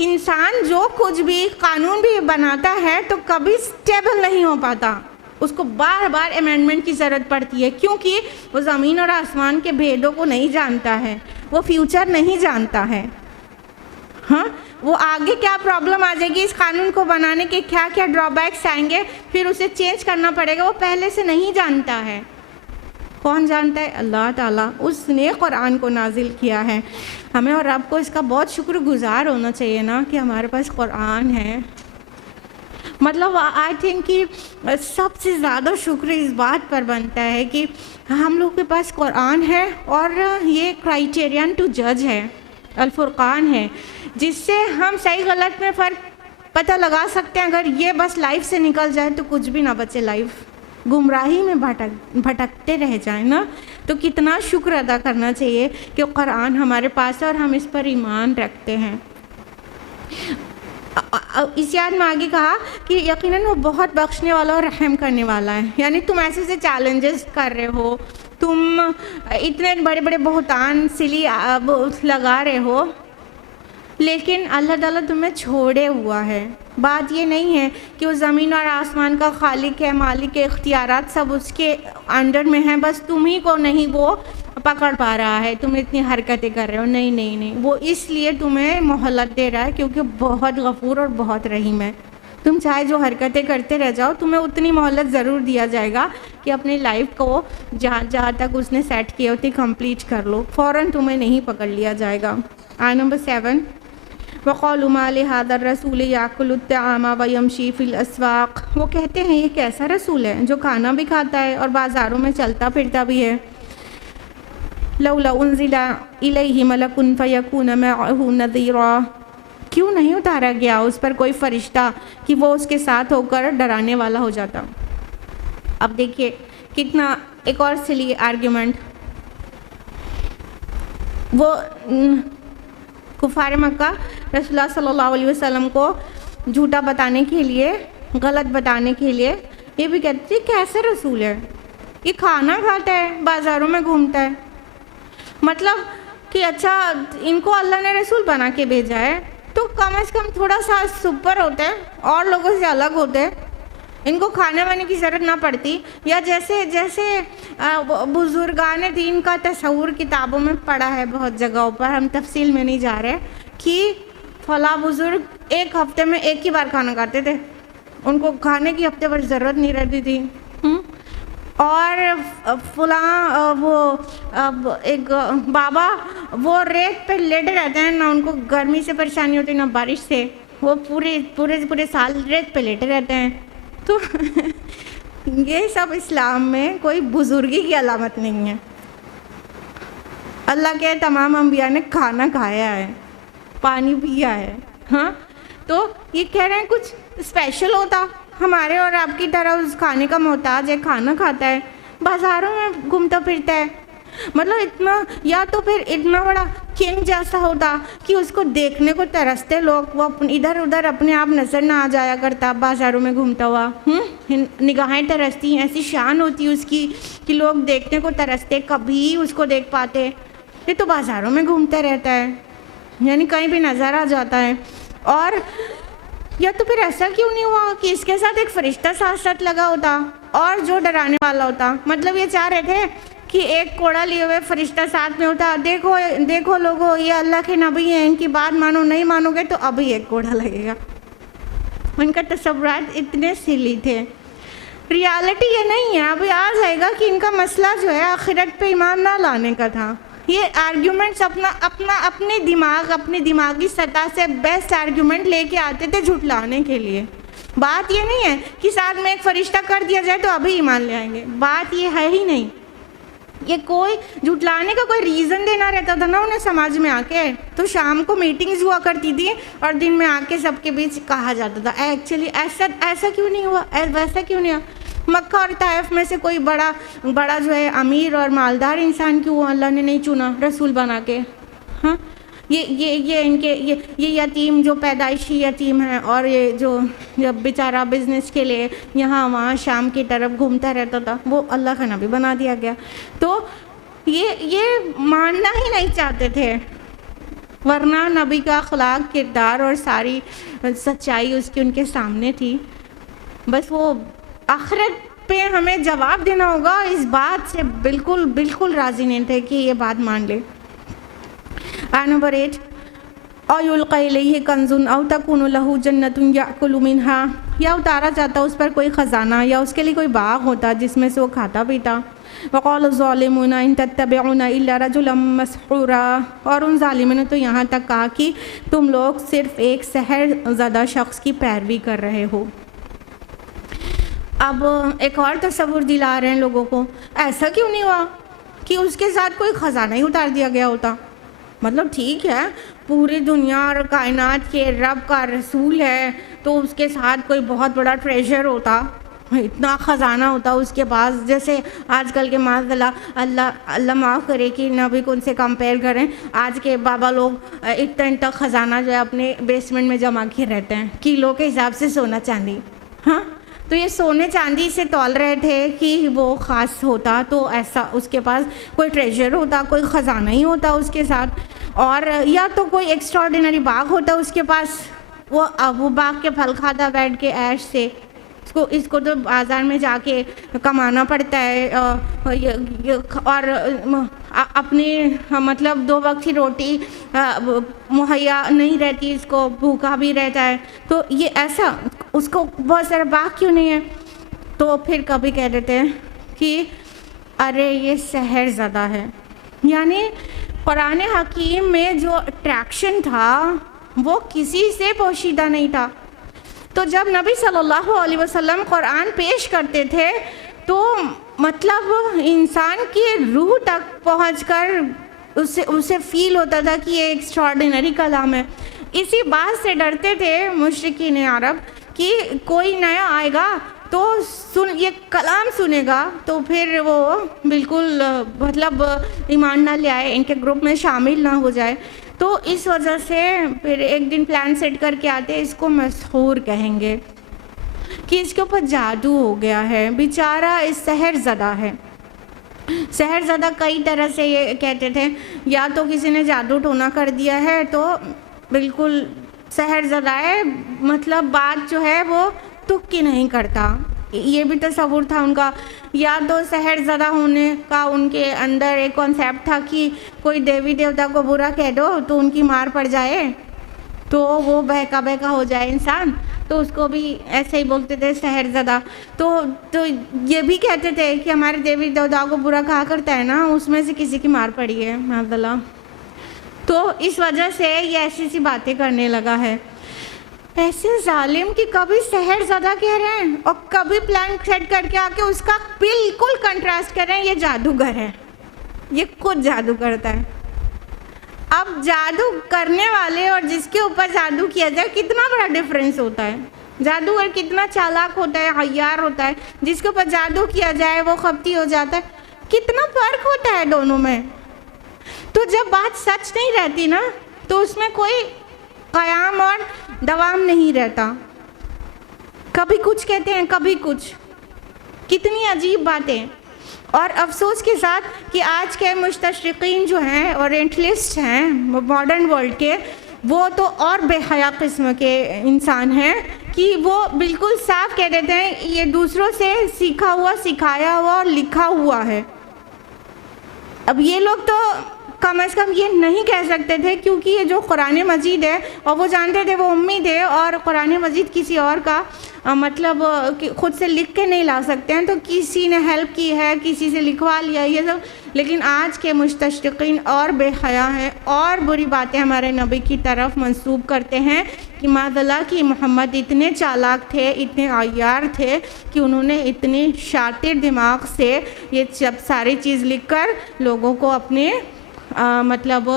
انسان جو کچھ بھی قانون بھی بناتا ہے تو کبھی اسٹیبل نہیں ہو پاتا, اس کو بار بار امینڈمنٹ کی ضرورت پڑتی ہے, کیونکہ وہ زمین اور آسمان کے بھیدوں کو نہیں جانتا ہے, وہ فیوچر نہیں جانتا ہے. ہاں, وہ آگے کیا پرابلم آ جائے گی اس قانون کو بنانے کے, کیا کیا ڈرا بیکس آئیں گے, پھر اسے چینج کرنا پڑے گا, وہ پہلے سے نہیں جانتا ہے. کون جانتا ہے؟ اللہ تعالیٰ. اس نے قرآن کو نازل کیا ہے. ہمیں اور رب کو اس کا بہت شکر گزار ہونا چاہیے نا کہ ہمارے پاس قرآن ہے. مطلب آئی تھنک کہ سب سے زیادہ شکر اس بات پر بنتا ہے کہ ہم لوگ کے پاس قرآن ہے, اور یہ کرائیٹیرین ٹو جج ہے, الفرقان ہے, جس سے ہم صحیح غلط میں فرق پتہ لگا سکتے ہیں. اگر یہ بس لائف سے نکل جائے تو کچھ بھی نہ بچے, لائف گمراہی میں بھٹکتے رہ جائیں نا. تو کتنا شکر ادا کرنا چاہیے کہ قرآن ہمارے پاس ہے اور ہم اس پر ایمان رکھتے ہیں. اس یاد میں آگے کہا کہ یقیناً وہ بہت بخشنے والا اور رحم کرنے والا ہے. یعنی تم ایسے سے چیلنجز کر رہے ہو, تم اتنے بڑے بڑے بہتان سلی لگا رہے ہو, لیکن اللہ تعالیٰ تمہیں چھوڑے ہوا ہے. بات یہ نہیں ہے کہ وہ زمین اور آسمان کا خالق ہے, مالک ہے, اختیارات سب اس کے انڈر میں ہیں, بس تم ہی کو نہیں وہ پکڑ پا رہا ہے, تم اتنی حرکتیں کر رہے ہو. نہیں نہیں نہیں, وہ اس لیے تمہیں مہلت دے رہا ہے کیونکہ بہت غفور اور بہت رحیم ہے. تم چاہے جو حرکتیں کرتے رہ جاؤ, تمہیں اتنی مہلت ضرور دیا جائے گا کہ اپنی لائف کو جہاں تک اس نے سیٹ کیا ہوتی کمپلیٹ کر لو, فوراً تمہیں نہیں پکڑ لیا جائے گا. آیت نمبر 7, وَقَالُوا مَا لِهَٰذَا الرَّسُولِ يَأْكُلُ الطَّعَامَ وَيَمْشِي فِي الْأَسْوَاقِ. وہ کہتے ہیں یہ کیسا رسول ہے جو کھانا بھی کھاتا ہے اور بازاروں میں چلتا پھرتا بھی ہے. لَوْلَا أُنزِلَ إِلَيْهِ مَلَكٌ فَيَكُونَ مَعَهُ نَذِيرًا. کیوں نہیں اتارا گیا اس پر کوئی فرشتہ کہ وہ اس کے ساتھ ہو کر ڈرانے والا ہو جاتا. اب دیکھیے کتنا ایک اور سلی آرگیومنٹ. وہ کفار مکہ رسول اللہ صلی اللہ علیہ وسلم کو جھوٹا بتانے کے لیے, غلط بتانے کے لیے یہ بھی کہتے ہیں کیسے رسول ہے, یہ کھانا کھاتا ہے, بازاروں میں گھومتا ہے. مطلب کہ اچھا ان کو اللہ نے رسول بنا کے بھیجا ہے تو کم از کم تھوڑا سا سپر ہوتا ہے, اور لوگوں سے الگ ہوتے ہیں, ان کو کھانے وانے کی ضرورت نہ پڑتی. یا جیسے بزرگان دین کا تصور کتابوں میں پڑھا ہے بہت جگہوں پر, ہم تفصیل میں نہیں جا رہے, کہ فلاں بزرگ ایک ہفتے میں ایک ہی بار کھانا کھاتے تھے, ان کو کھانے کی ہفتے بھر ضرورت نہیں رہتی تھی. اور فلاں وہ اب ایک بابا وہ ریت پہ لیٹے رہتے ہیں، نہ ان کو گرمی سے پریشانی ہوتی نہ بارش سے، وہ پورے سال ریت پہ لیٹے رہتے ہیں. تو یہ سب اسلام میں کوئی بزرگی کی علامت نہیں ہے. اللہ کے تمام انبیاء نے کھانا کھایا ہے، پانی پیا ہے. ہاں تو یہ کہہ رہے ہیں کچھ اسپیشل ہوتا ہمارے اور آپ کی طرح اس کھانے کا محتاج ہے، کھانا کھاتا ہے، بازاروں میں گھومتا پھرتا ہے. مطلب اتنا، یا تو پھر اتنا بڑا کنگ جیسا ہوتا کہ اس کو دیکھنے کو ترستے لوگ، وہ ادھر ادھر اپنے آپ نظر نہ آ جایا کرتا بازاروں میں گھومتا ہوا. نگاہیں ترستی، ایسی شان ہوتی اس کی کہ لوگ دیکھنے کو ترستے، کبھی اس کو دیکھ پاتے. یہ تو بازاروں میں گھومتا رہتا ہے، یعنی کہیں بھی نظر آ جاتا ہے. اور یا تو پھر ایسا کیوں نہیں ہوا کہ اس کے ساتھ ایک فرشتہ ساتھ لگا ہوتا اور جو ڈرانے والا ہوتا. مطلب یہ چاہ رہے تھے کہ ایک کوڑا لیے ہوئے فرشتہ ساتھ میں ہوتا، دیکھو لوگو یہ اللہ کے نبی ہیں، ان کی بات مانو، نہیں مانو گے تو ابھی ایک کوڑا لگے گا. ان کا تصورات اتنے سلی تھے. ریالٹی یہ نہیں ہے، ابھی آ جائے گا کہ ان کا مسئلہ جو ہے آخرت پہ ایمان نہ لانے کا تھا. یہ آرگیومنٹس اپنے دماغی سطح سے بیسٹ آرگیومنٹ لے کے آتے تھے جھٹلانے کے لیے. بات یہ نہیں ہے کہ ساتھ میں ایک فرشتہ کر دیا جائے تو ابھی ایمان لے آئیں گے، بات یہ ہے ہی نہیں. یہ کوئی جھٹلانے کا کوئی ریزن دینا رہتا تھا نا انہیں سماج میں آ کے، تو شام کو میٹنگز ہوا کرتی تھی اور دن میں آ کے سب کے بیچ کہا جاتا تھا ایکچولی ایسا کیوں نہیں ہوا، ویسا کیوں نہیں ہوا. مکہ اور طائف میں سے کوئی بڑا جو ہے امیر اور مالدار انسان کیوں اللہ نے نہیں چنا رسول بنا کے. ہاں یہ یتیم جو پیدائشی یتیم ہے اور یہ جو بیچارہ بزنس کے لیے یہاں وہاں شام کی طرف گھومتا رہتا تھا، وہ اللہ کا نبی بنا دیا گیا. تو یہ ماننا ہی نہیں چاہتے تھے، ورنہ نبی کا اخلاق، کردار اور ساری سچائی اس کی ان کے سامنے تھی. بس وہ آخرت پہ ہمیں جواب دینا ہوگا، اس بات سے بالکل راضی نہیں تھے کہ یہ بات مان لے. نمبر 8 او یلقی الیہ کنز او تکون لہ جنۃ یأکل منہا، یا اتارا جاتا اس پر کوئی خزانہ یا اس کے لیے کوئی باغ ہوتا جس میں سے وہ کھاتا پیتا. وقال الظالمون ان تتبعون الا رجلا مسحورا، اور ان ظالموں نے تو یہاں تک کہا کہ تم لوگ صرف ایک سحر زدہ شخص کی پیروی کر رہے ہو. اب ایک اور تصور دلا رہے ہیں لوگوں کو، ایسا کیوں نہیں ہوا کہ اس کے ساتھ کوئی خزانہ ہی اتار دیا گیا ہوتا. مطلب ٹھیک ہے، پوری دنیا اور کائنات کے رب کا رسول ہے تو اس کے ساتھ کوئی بہت بڑا ٹریجر ہوتا، اتنا خزانہ ہوتا اس کے پاس، جیسے آج کل کے معاذ اللہ معاف کرے کہ نبی کو ان سے کمپیئر کریں، آج کے بابا لوگ اتنا خزانہ جو ہے اپنے بیسمنٹ میں جمع کیے رہتے ہیں کلو کے حساب سے سونا چاندی. ہاں تو یہ سونے چاندی سے تول رہے تھے کہ وہ خاص ہوتا تو ایسا اس کے پاس کوئی ٹریجر ہوتا، کوئی خزانہ ہی ہوتا اس کے ساتھ، اور یا تو کوئی ایکسٹراڈینری باغ ہوتا اس کے پاس، وہ باغ کے پھل کھاتا بیٹھ کے عیش سے. اس کو تو بازار میں جا کے کمانا پڑتا ہے اور اپنی مطلب 2 وقت کی روٹی مہیا نہیں رہتی، اس کو بھوکا بھی رہتا ہے. تو یہ ایسا اس کو بہت سارا باغ کیوں نہیں ہے؟ تو پھر کبھی کہہ دیتے ہیں کہ ارے یہ سحر زدہ ہے. یعنی قرآن حکیم میں جو اٹریکشن تھا وہ کسی سے پوشیدہ نہیں تھا. تو جب نبی صلی اللہ علیہ وسلم قرآن پیش کرتے تھے تو مطلب انسان کی روح تک پہنچ کر اسے فیل ہوتا تھا کہ یہ ایکسٹراڈینری کلام ہے. اسی بات سے ڈرتے تھے مشرکین عرب کہ کوئی نیا آئے گا تو یہ کلام سنے گا تو پھر وہ بالکل مطلب ایمان نہ لے آئے، ان کے گروپ میں شامل نہ ہو جائے. تو اس وجہ سے پھر ایک دن پلان سیٹ کر کے آتے، اس کو مسحور کہیں گے کہ اس کے اوپر جادو ہو گیا ہے، بیچارہ اس سحر زدہ ہے. سحر زدہ کئی طرح سے یہ کہتے تھے، یا تو کسی نے جادو ٹونا کر دیا ہے تو بالکل سحر زدہ ہے، مطلب بات جو ہے وہ تک کی نہیں کرتا، یہ بھی تصور تھا ان کا. یا تو سحر زدہ ہونے کا ان کے اندر ایک کانسیپٹ تھا کہ کوئی دیوی دیوتا کو برا کہہ دو تو ان کی مار پڑ جائے تو وہ بہکا ہو جائے انسان، تو اس کو بھی ایسے ہی بولتے تھے سحر زدہ. تو یہ بھی کہتے تھے کہ ہمارے دیوی دیوتا کو برا کہا کرتا ہے نا, اس میں سے کسی کی مار پڑی ہے معاذ اللہ. تو اس وجہ سے یہ ایسی سی باتیں کرنے لگا ہے. ایسے ظالم کہ کبھی سحر زدہ کہہ رہے ہیں اور کبھی پلان سیٹ کر کے آ کے اس کا بالکل کنٹراسٹ کر رہے ہیں یہ جادوگر ہے, یہ خود جادو کرتا ہے. اب جادو کرنے والے اور جس کے اوپر جادو کیا جائے کتنا بڑا ڈفرینس ہوتا ہے. جادوگر کتنا چالاک ہوتا ہے, عیار ہوتا ہے, جس کے اوپر جادو کیا جائے وہ خپتی ہو جاتا ہے. کتنا فرق ہوتا ہے دونوں میں. تو جب بات سچ نہیں رہتی نا تو اس میں کوئی قیام اور دوام نہیں رہتا. کبھی کچھ کہتے ہیں کبھی کچھ, کتنی عجیب باتیں. اور افسوس کے ساتھ کہ آج کے مستشرقین جو ہیں اورینٹلسٹ ہیں ماڈرن ورلڈ کے, وہ تو اور بے حیا قسم کے انسان ہیں کہ وہ بالکل صاف کہہ دیتے ہیں یہ دوسروں سے سیکھا ہوا, سکھایا ہوا اور لکھا ہوا ہے. اب یہ لوگ تو کم از کم یہ نہیں کہہ سکتے تھے کیونکہ یہ جو قرآن مجید ہے, اور وہ جانتے تھے وہ امی تھے اور قرآن مجید کسی اور کا مطلب خود سے لکھ کے نہیں لا سکتے ہیں, تو کسی نے ہیلپ کی ہے, کسی سے لکھوا لیا یہ سب. لیکن آج کے مستشرقین اور بے حیا ہیں اور بری باتیں ہمارے نبی کی طرف منسوب کرتے ہیں کہ معاذ اللہ کہ محمد اتنے چالاک تھے, اتنے عیار تھے کہ انہوں نے اتنے شاطر دماغ سے یہ سب ساری چیز لکھ کر لوگوں کو اپنے مطلب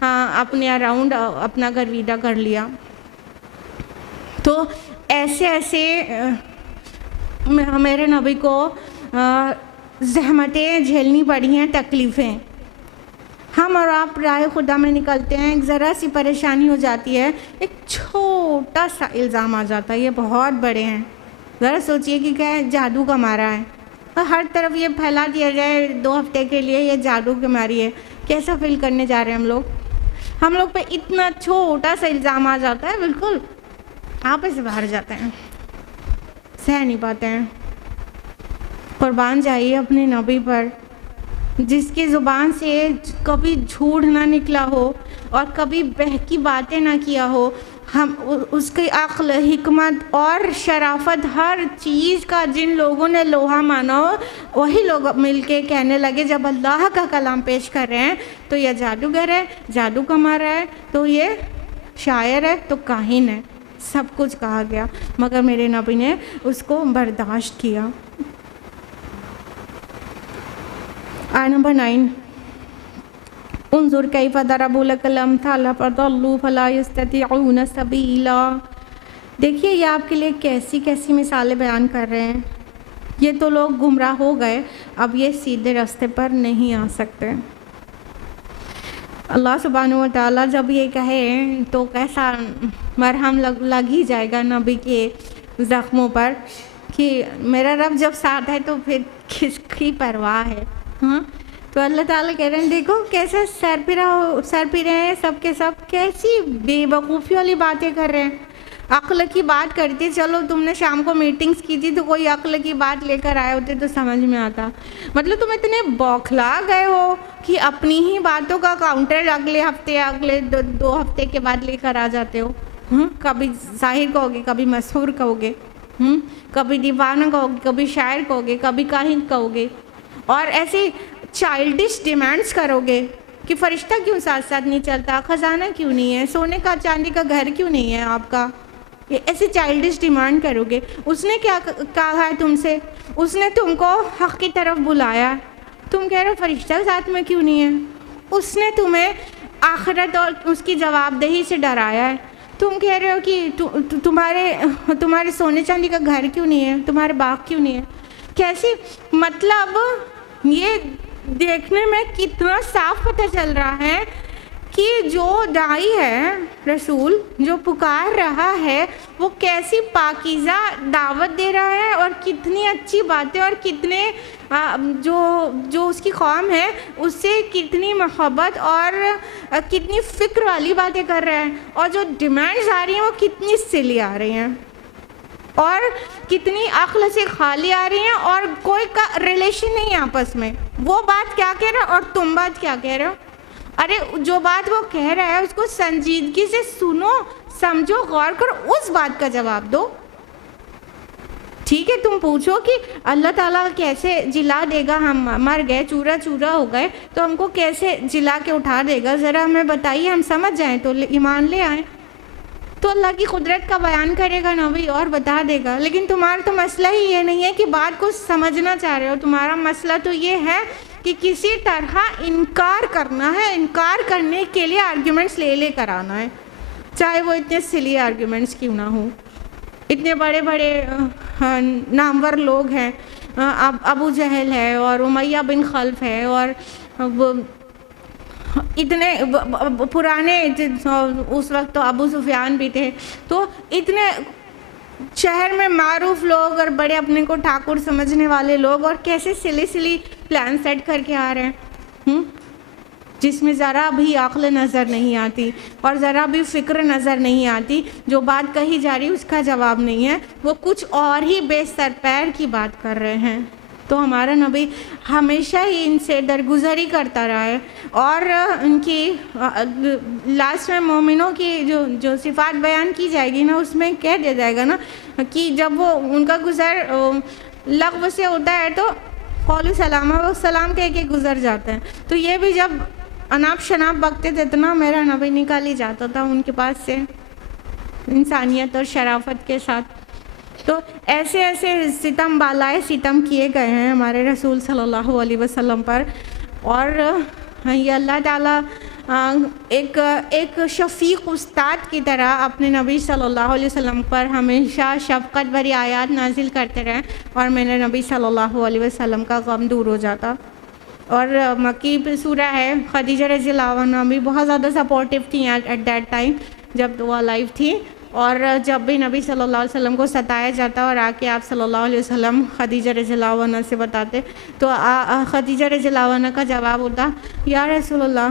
اپنے اراؤنڈ اپنا گرویدہ کر لیا. تو ایسے میرے نبی کو زحمتیں جھیلنی پڑی ہیں, تکلیفیں. ہم اور آپ راہ خدا میں نکلتے ہیں, ایک ذرا سی پریشانی ہو جاتی ہے, ایک چھوٹا سا الزام آ جاتا ہے, یہ بہت بڑے ہیں. ذرا سوچئے کہ کیا جادو کا مارا ہے, اور ہر طرف یہ پھیلا دیا جائے 2 ہفتے کے لیے یہ جادو کی ماری ہے. کیسا فیل کرنے جا رہے ہیں ہم لوگ پہ اتنا چھوٹا سا الزام آ جاتا ہے, بالکل آپے سے باہر جاتے ہیں, سہ نہیں پاتے ہیں. قربان جائیے اپنے نبی پر جس کی زبان سے کبھی جھوٹ نہ نکلا ہو اور کبھی بہکی باتیں نہ کیا ہو. ہم اس کی عقل, حکمت اور شرافت ہر چیز کا جن لوگوں نے لوہا مانا ہو وہی لوگ مل کے کہنے لگے جب اللہ کا کلام پیش کر رہے ہیں تو یہ جادوگر ہے, جادو کا مارا ہے, تو یہ شاعر ہے, تو کاہن ہے. سب کچھ کہا گیا مگر میرے نبی نے اس کو برداشت کیا. آیت نمبر 9 انظر کیف ضربوا لک الامثال فضلوا فلا یستطیعون سبیلا. دیکھیے یہ آپ کے لیے کیسی کیسی مثالیں بیان کر رہے ہیں. یہ تو لوگ گمراہ ہو گئے, اب یہ سیدھے راستے پر نہیں آ سکتے. اللہ سبحانہ و تعالیٰ جب یہ کہے تو کیسا مرہم لگ ہی جائے گا نبی کے زخموں پر کہ میرا رب جب ساتھ ہے تو پھر کس کی پرواہ ہے. ہاں تو اللہ تعالیٰ کہہ رہے ہیں دیکھو کیسے سر پھرے ہیں سب کے سب, کیسی بے وقوفی والی باتیں کر رہے ہیں. عقل کی بات کرتی, چلو تم نے شام کو میٹنگز کی تھی تو کوئی عقل کی بات لے کر آئے ہوتے تو سمجھ میں آتا. مطلب تم اتنے بوکھلا گئے ہو کہ اپنی ہی باتوں کا کاؤنٹر اگلے ہفتے اگلے 2 ہفتے کے بعد لے کر آ جاتے ہو. کبھی ظاہر کہو گے, کبھی مسحور کہو گے, کبھی دیوانہ کہو گے, کبھی شاعر کہو گے, کبھی کاہن کہو گے, اور ایسی چائلڈش ڈیمانڈز کرو گے کہ فرشتہ کیوں ساتھ ساتھ نہیں چلتا, خزانہ کیوں نہیں ہے, سونے کا چاندی کا گھر کیوں نہیں ہے آپ کا. یہ ایسے چائلڈش ڈیمانڈ کرو گے. اس نے کیا کہا ہے تم سے, اس نے تم کو حق کی طرف بلایا, تم کہہ رہے ہو فرشتہ ساتھ میں کیوں نہیں ہے. اس نے تمہیں آخرت اور اس کی جواب دہی سے ڈرایا ہے, تم کہہ رہے ہو کہ تمہارے سونے چاندی کا گھر کیوں نہیں ہے, تمہارے باغ کیوں نہیں ہے. کیسی مطلب یہ دیکھنے میں کتنا صاف پتہ چل رہا ہے کہ جو داعی ہے, رسول جو پکار رہا ہے, وہ کیسی پاکیزہ دعوت دے رہا ہے اور کتنی اچھی باتیں اور کتنے جو اس کی قوم ہے اس سے کتنی محبت اور کتنی فکر والی باتیں کر رہا ہے, اور جو ڈیمانڈز آ رہی ہیں وہ کتنی سلی آ رہی ہیں اور کتنی عقل سے خالی آ رہی ہیں, اور کوئی کا ریلیشن نہیں ہے آپس میں. وہ بات کیا کہہ رہا ہے اور تم بات کیا کہہ رہے ہو. ارے جو بات وہ کہہ رہا ہے اس کو سنجیدگی سے سنو, سمجھو, غور کرو, اس بات کا جواب دو. ٹھیک ہے تم پوچھو کہ اللہ تعالیٰ کیسے جلا دے گا، ہم مر گئے چورا چورا ہو گئے تو ہم کو کیسے جلا کے اٹھا دے گا، ذرا ہمیں بتائیے، ہم سمجھ جائیں تو ایمان لے آئیں۔ تو اللہ کی قدرت کا بیان کرے گا نبی اور بتا دے گا۔ لیکن تمہارا تو مسئلہ ہی یہ نہیں ہے کہ بات کو سمجھنا چاہ رہے ہو، تمہارا مسئلہ تو یہ ہے کہ کسی طرح انکار کرنا ہے، انکار کرنے کے لیے آرگیومنٹس لے کر آنا ہے، چاہے وہ اتنے سلی آرگیومنٹس کیوں نہ ہوں۔ اتنے بڑے بڑے نامور لوگ ہیں، ابو جہل ہے اور امیہ بن خلف ہے، اور اتنے پرانے، اس وقت تو ابو سفیان بھی تھے، تو اتنے شہر میں معروف لوگ اور بڑے اپنے کو ٹھاکر سمجھنے والے لوگ، اور کیسے سلی پلان سیٹ کر کے آ رہے ہیں جس میں ذرا بھی عقل نظر نہیں آتی اور ذرا بھی فکر نظر نہیں آتی، جو بات کہی جا رہی اس کا جواب نہیں ہے، وہ کچھ اور ہی بے سر پیر کی بات کر رہے ہیں۔ تو ہمارا نبی ہمیشہ ہی ان سے درگزری کرتا رہا ہے، اور ان کی لاسٹ میں مومنوں کی جو صفات بیان کی جائے گی نا، اس میں کہہ دیا جائے گا نا کہ جب وہ ان کا گزر لغو سے ہوتا ہے تو قول سلام، وہ سلام کہہ کے گزر جاتے ہیں، تو یہ بھی جب اناپ شناپ بکتے تھے اتنا میرا نبی نکال ہی جاتا تھا ان کے پاس سے انسانیت اور شرافت کے ساتھ۔ تو ایسے ایسے ستم بالائے ستم کیے گئے ہیں ہمارے رسول صلی اللہ علیہ وسلم پر، اور یہ اللہ تعالیٰ ایک شفیق استاد کی طرح اپنے نبی صلی اللہ علیہ وسلم پر ہمیشہ شفقت بھری آیات نازل کرتے رہے، اور میرے نبی صلی اللہ علیہ وسلم کا غم دور ہو جاتا۔ اور مکی سورہ ہے، خدیجہ رضی اللہ عنہا بھی بہت زیادہ سپورٹیو تھیں ایٹ دیٹ ٹائم جب وہ لائف تھی، اور جب بھی نبی صلی اللہ علیہ وسلم کو ستایا جاتا اور آ کے آپ صلی اللہ علیہ وسلم خدیجہ رضی اللہ عنہ سے بتاتے، تو خدیجہ رضی اللہ عنہ کا جواب ہوتا، یا رسول اللہ،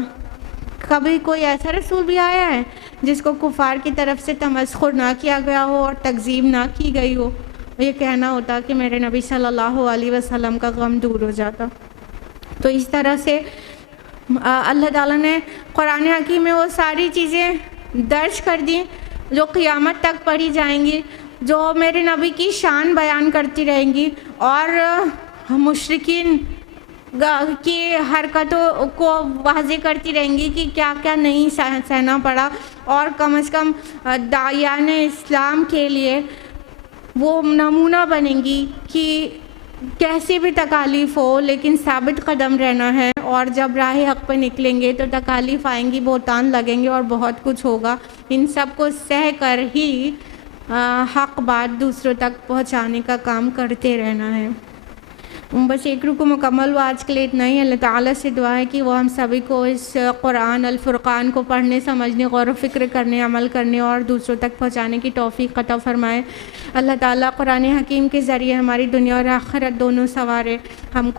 کبھی کوئی ایسا رسول بھی آیا ہے جس کو کفار کی طرف سے تمسخر نہ کیا گیا ہو اور تکذیب نہ کی گئی ہو؟ یہ کہنا ہوتا کہ میرے نبی صلی اللہ علیہ وسلم کا غم دور ہو جاتا۔ تو اس طرح سے اللہ تعالیٰ نے قرآن حکیم میں وہ ساری چیزیں درج کر دی جو قیامت تک پڑھی جائیں گی، جو میرے نبی کی شان بیان کرتی رہیں گی، اور مشرکین کی حرکتوں کو واضح کرتی رہیں گی کہ کیا کیا نہیں سہنا پڑا، اور کم از کم داعیان اسلام کے لیے وہ نمونہ بنیں گی کہ کیسی بھی تکالیف ہو لیکن ثابت قدم رہنا ہے، اور جب راہ حق پہ نکلیں گے تو تکالیف آئیں گی، بہتان لگیں گے اور بہت کچھ ہوگا، ان سب کو سہ کر ہی حق بات دوسروں تک پہنچانے کا کام کرتے رہنا ہے۔ بس ایک رکو مکمل ہوا آج کے لیے اتنا ہی۔ اللہ تعالیٰ سے دعا ہے کہ وہ ہم سبھی کو اس قرآن الفرقان کو پڑھنے، سمجھنے، غور و فکر کرنے، عمل کرنے اور دوسروں تک پہنچانے کی توفیق عطا فرمائے۔ اللہ تعالیٰ قرآن حکیم کے ذریعے ہماری دنیا اور آخرت دونوں سنوارے، ہم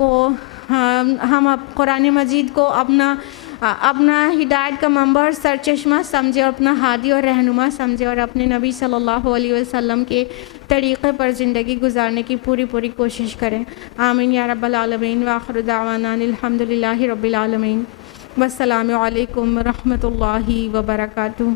قرآن مجید کو اپنا ہدایت کا منبع اور سرچشمہ سمجھے، اور اپنا ہادی اور رہنما سمجھے، اور اپنے نبی صلی اللہ علیہ وسلم کے طریقے پر زندگی گزارنے کی پوری کوشش کریں۔ آمین یا رب العالمین۔ وآخر دعوانا الحمد للہ رب العالمین۔ والسلام علیکم ورحمۃ اللہ وبرکاتہ۔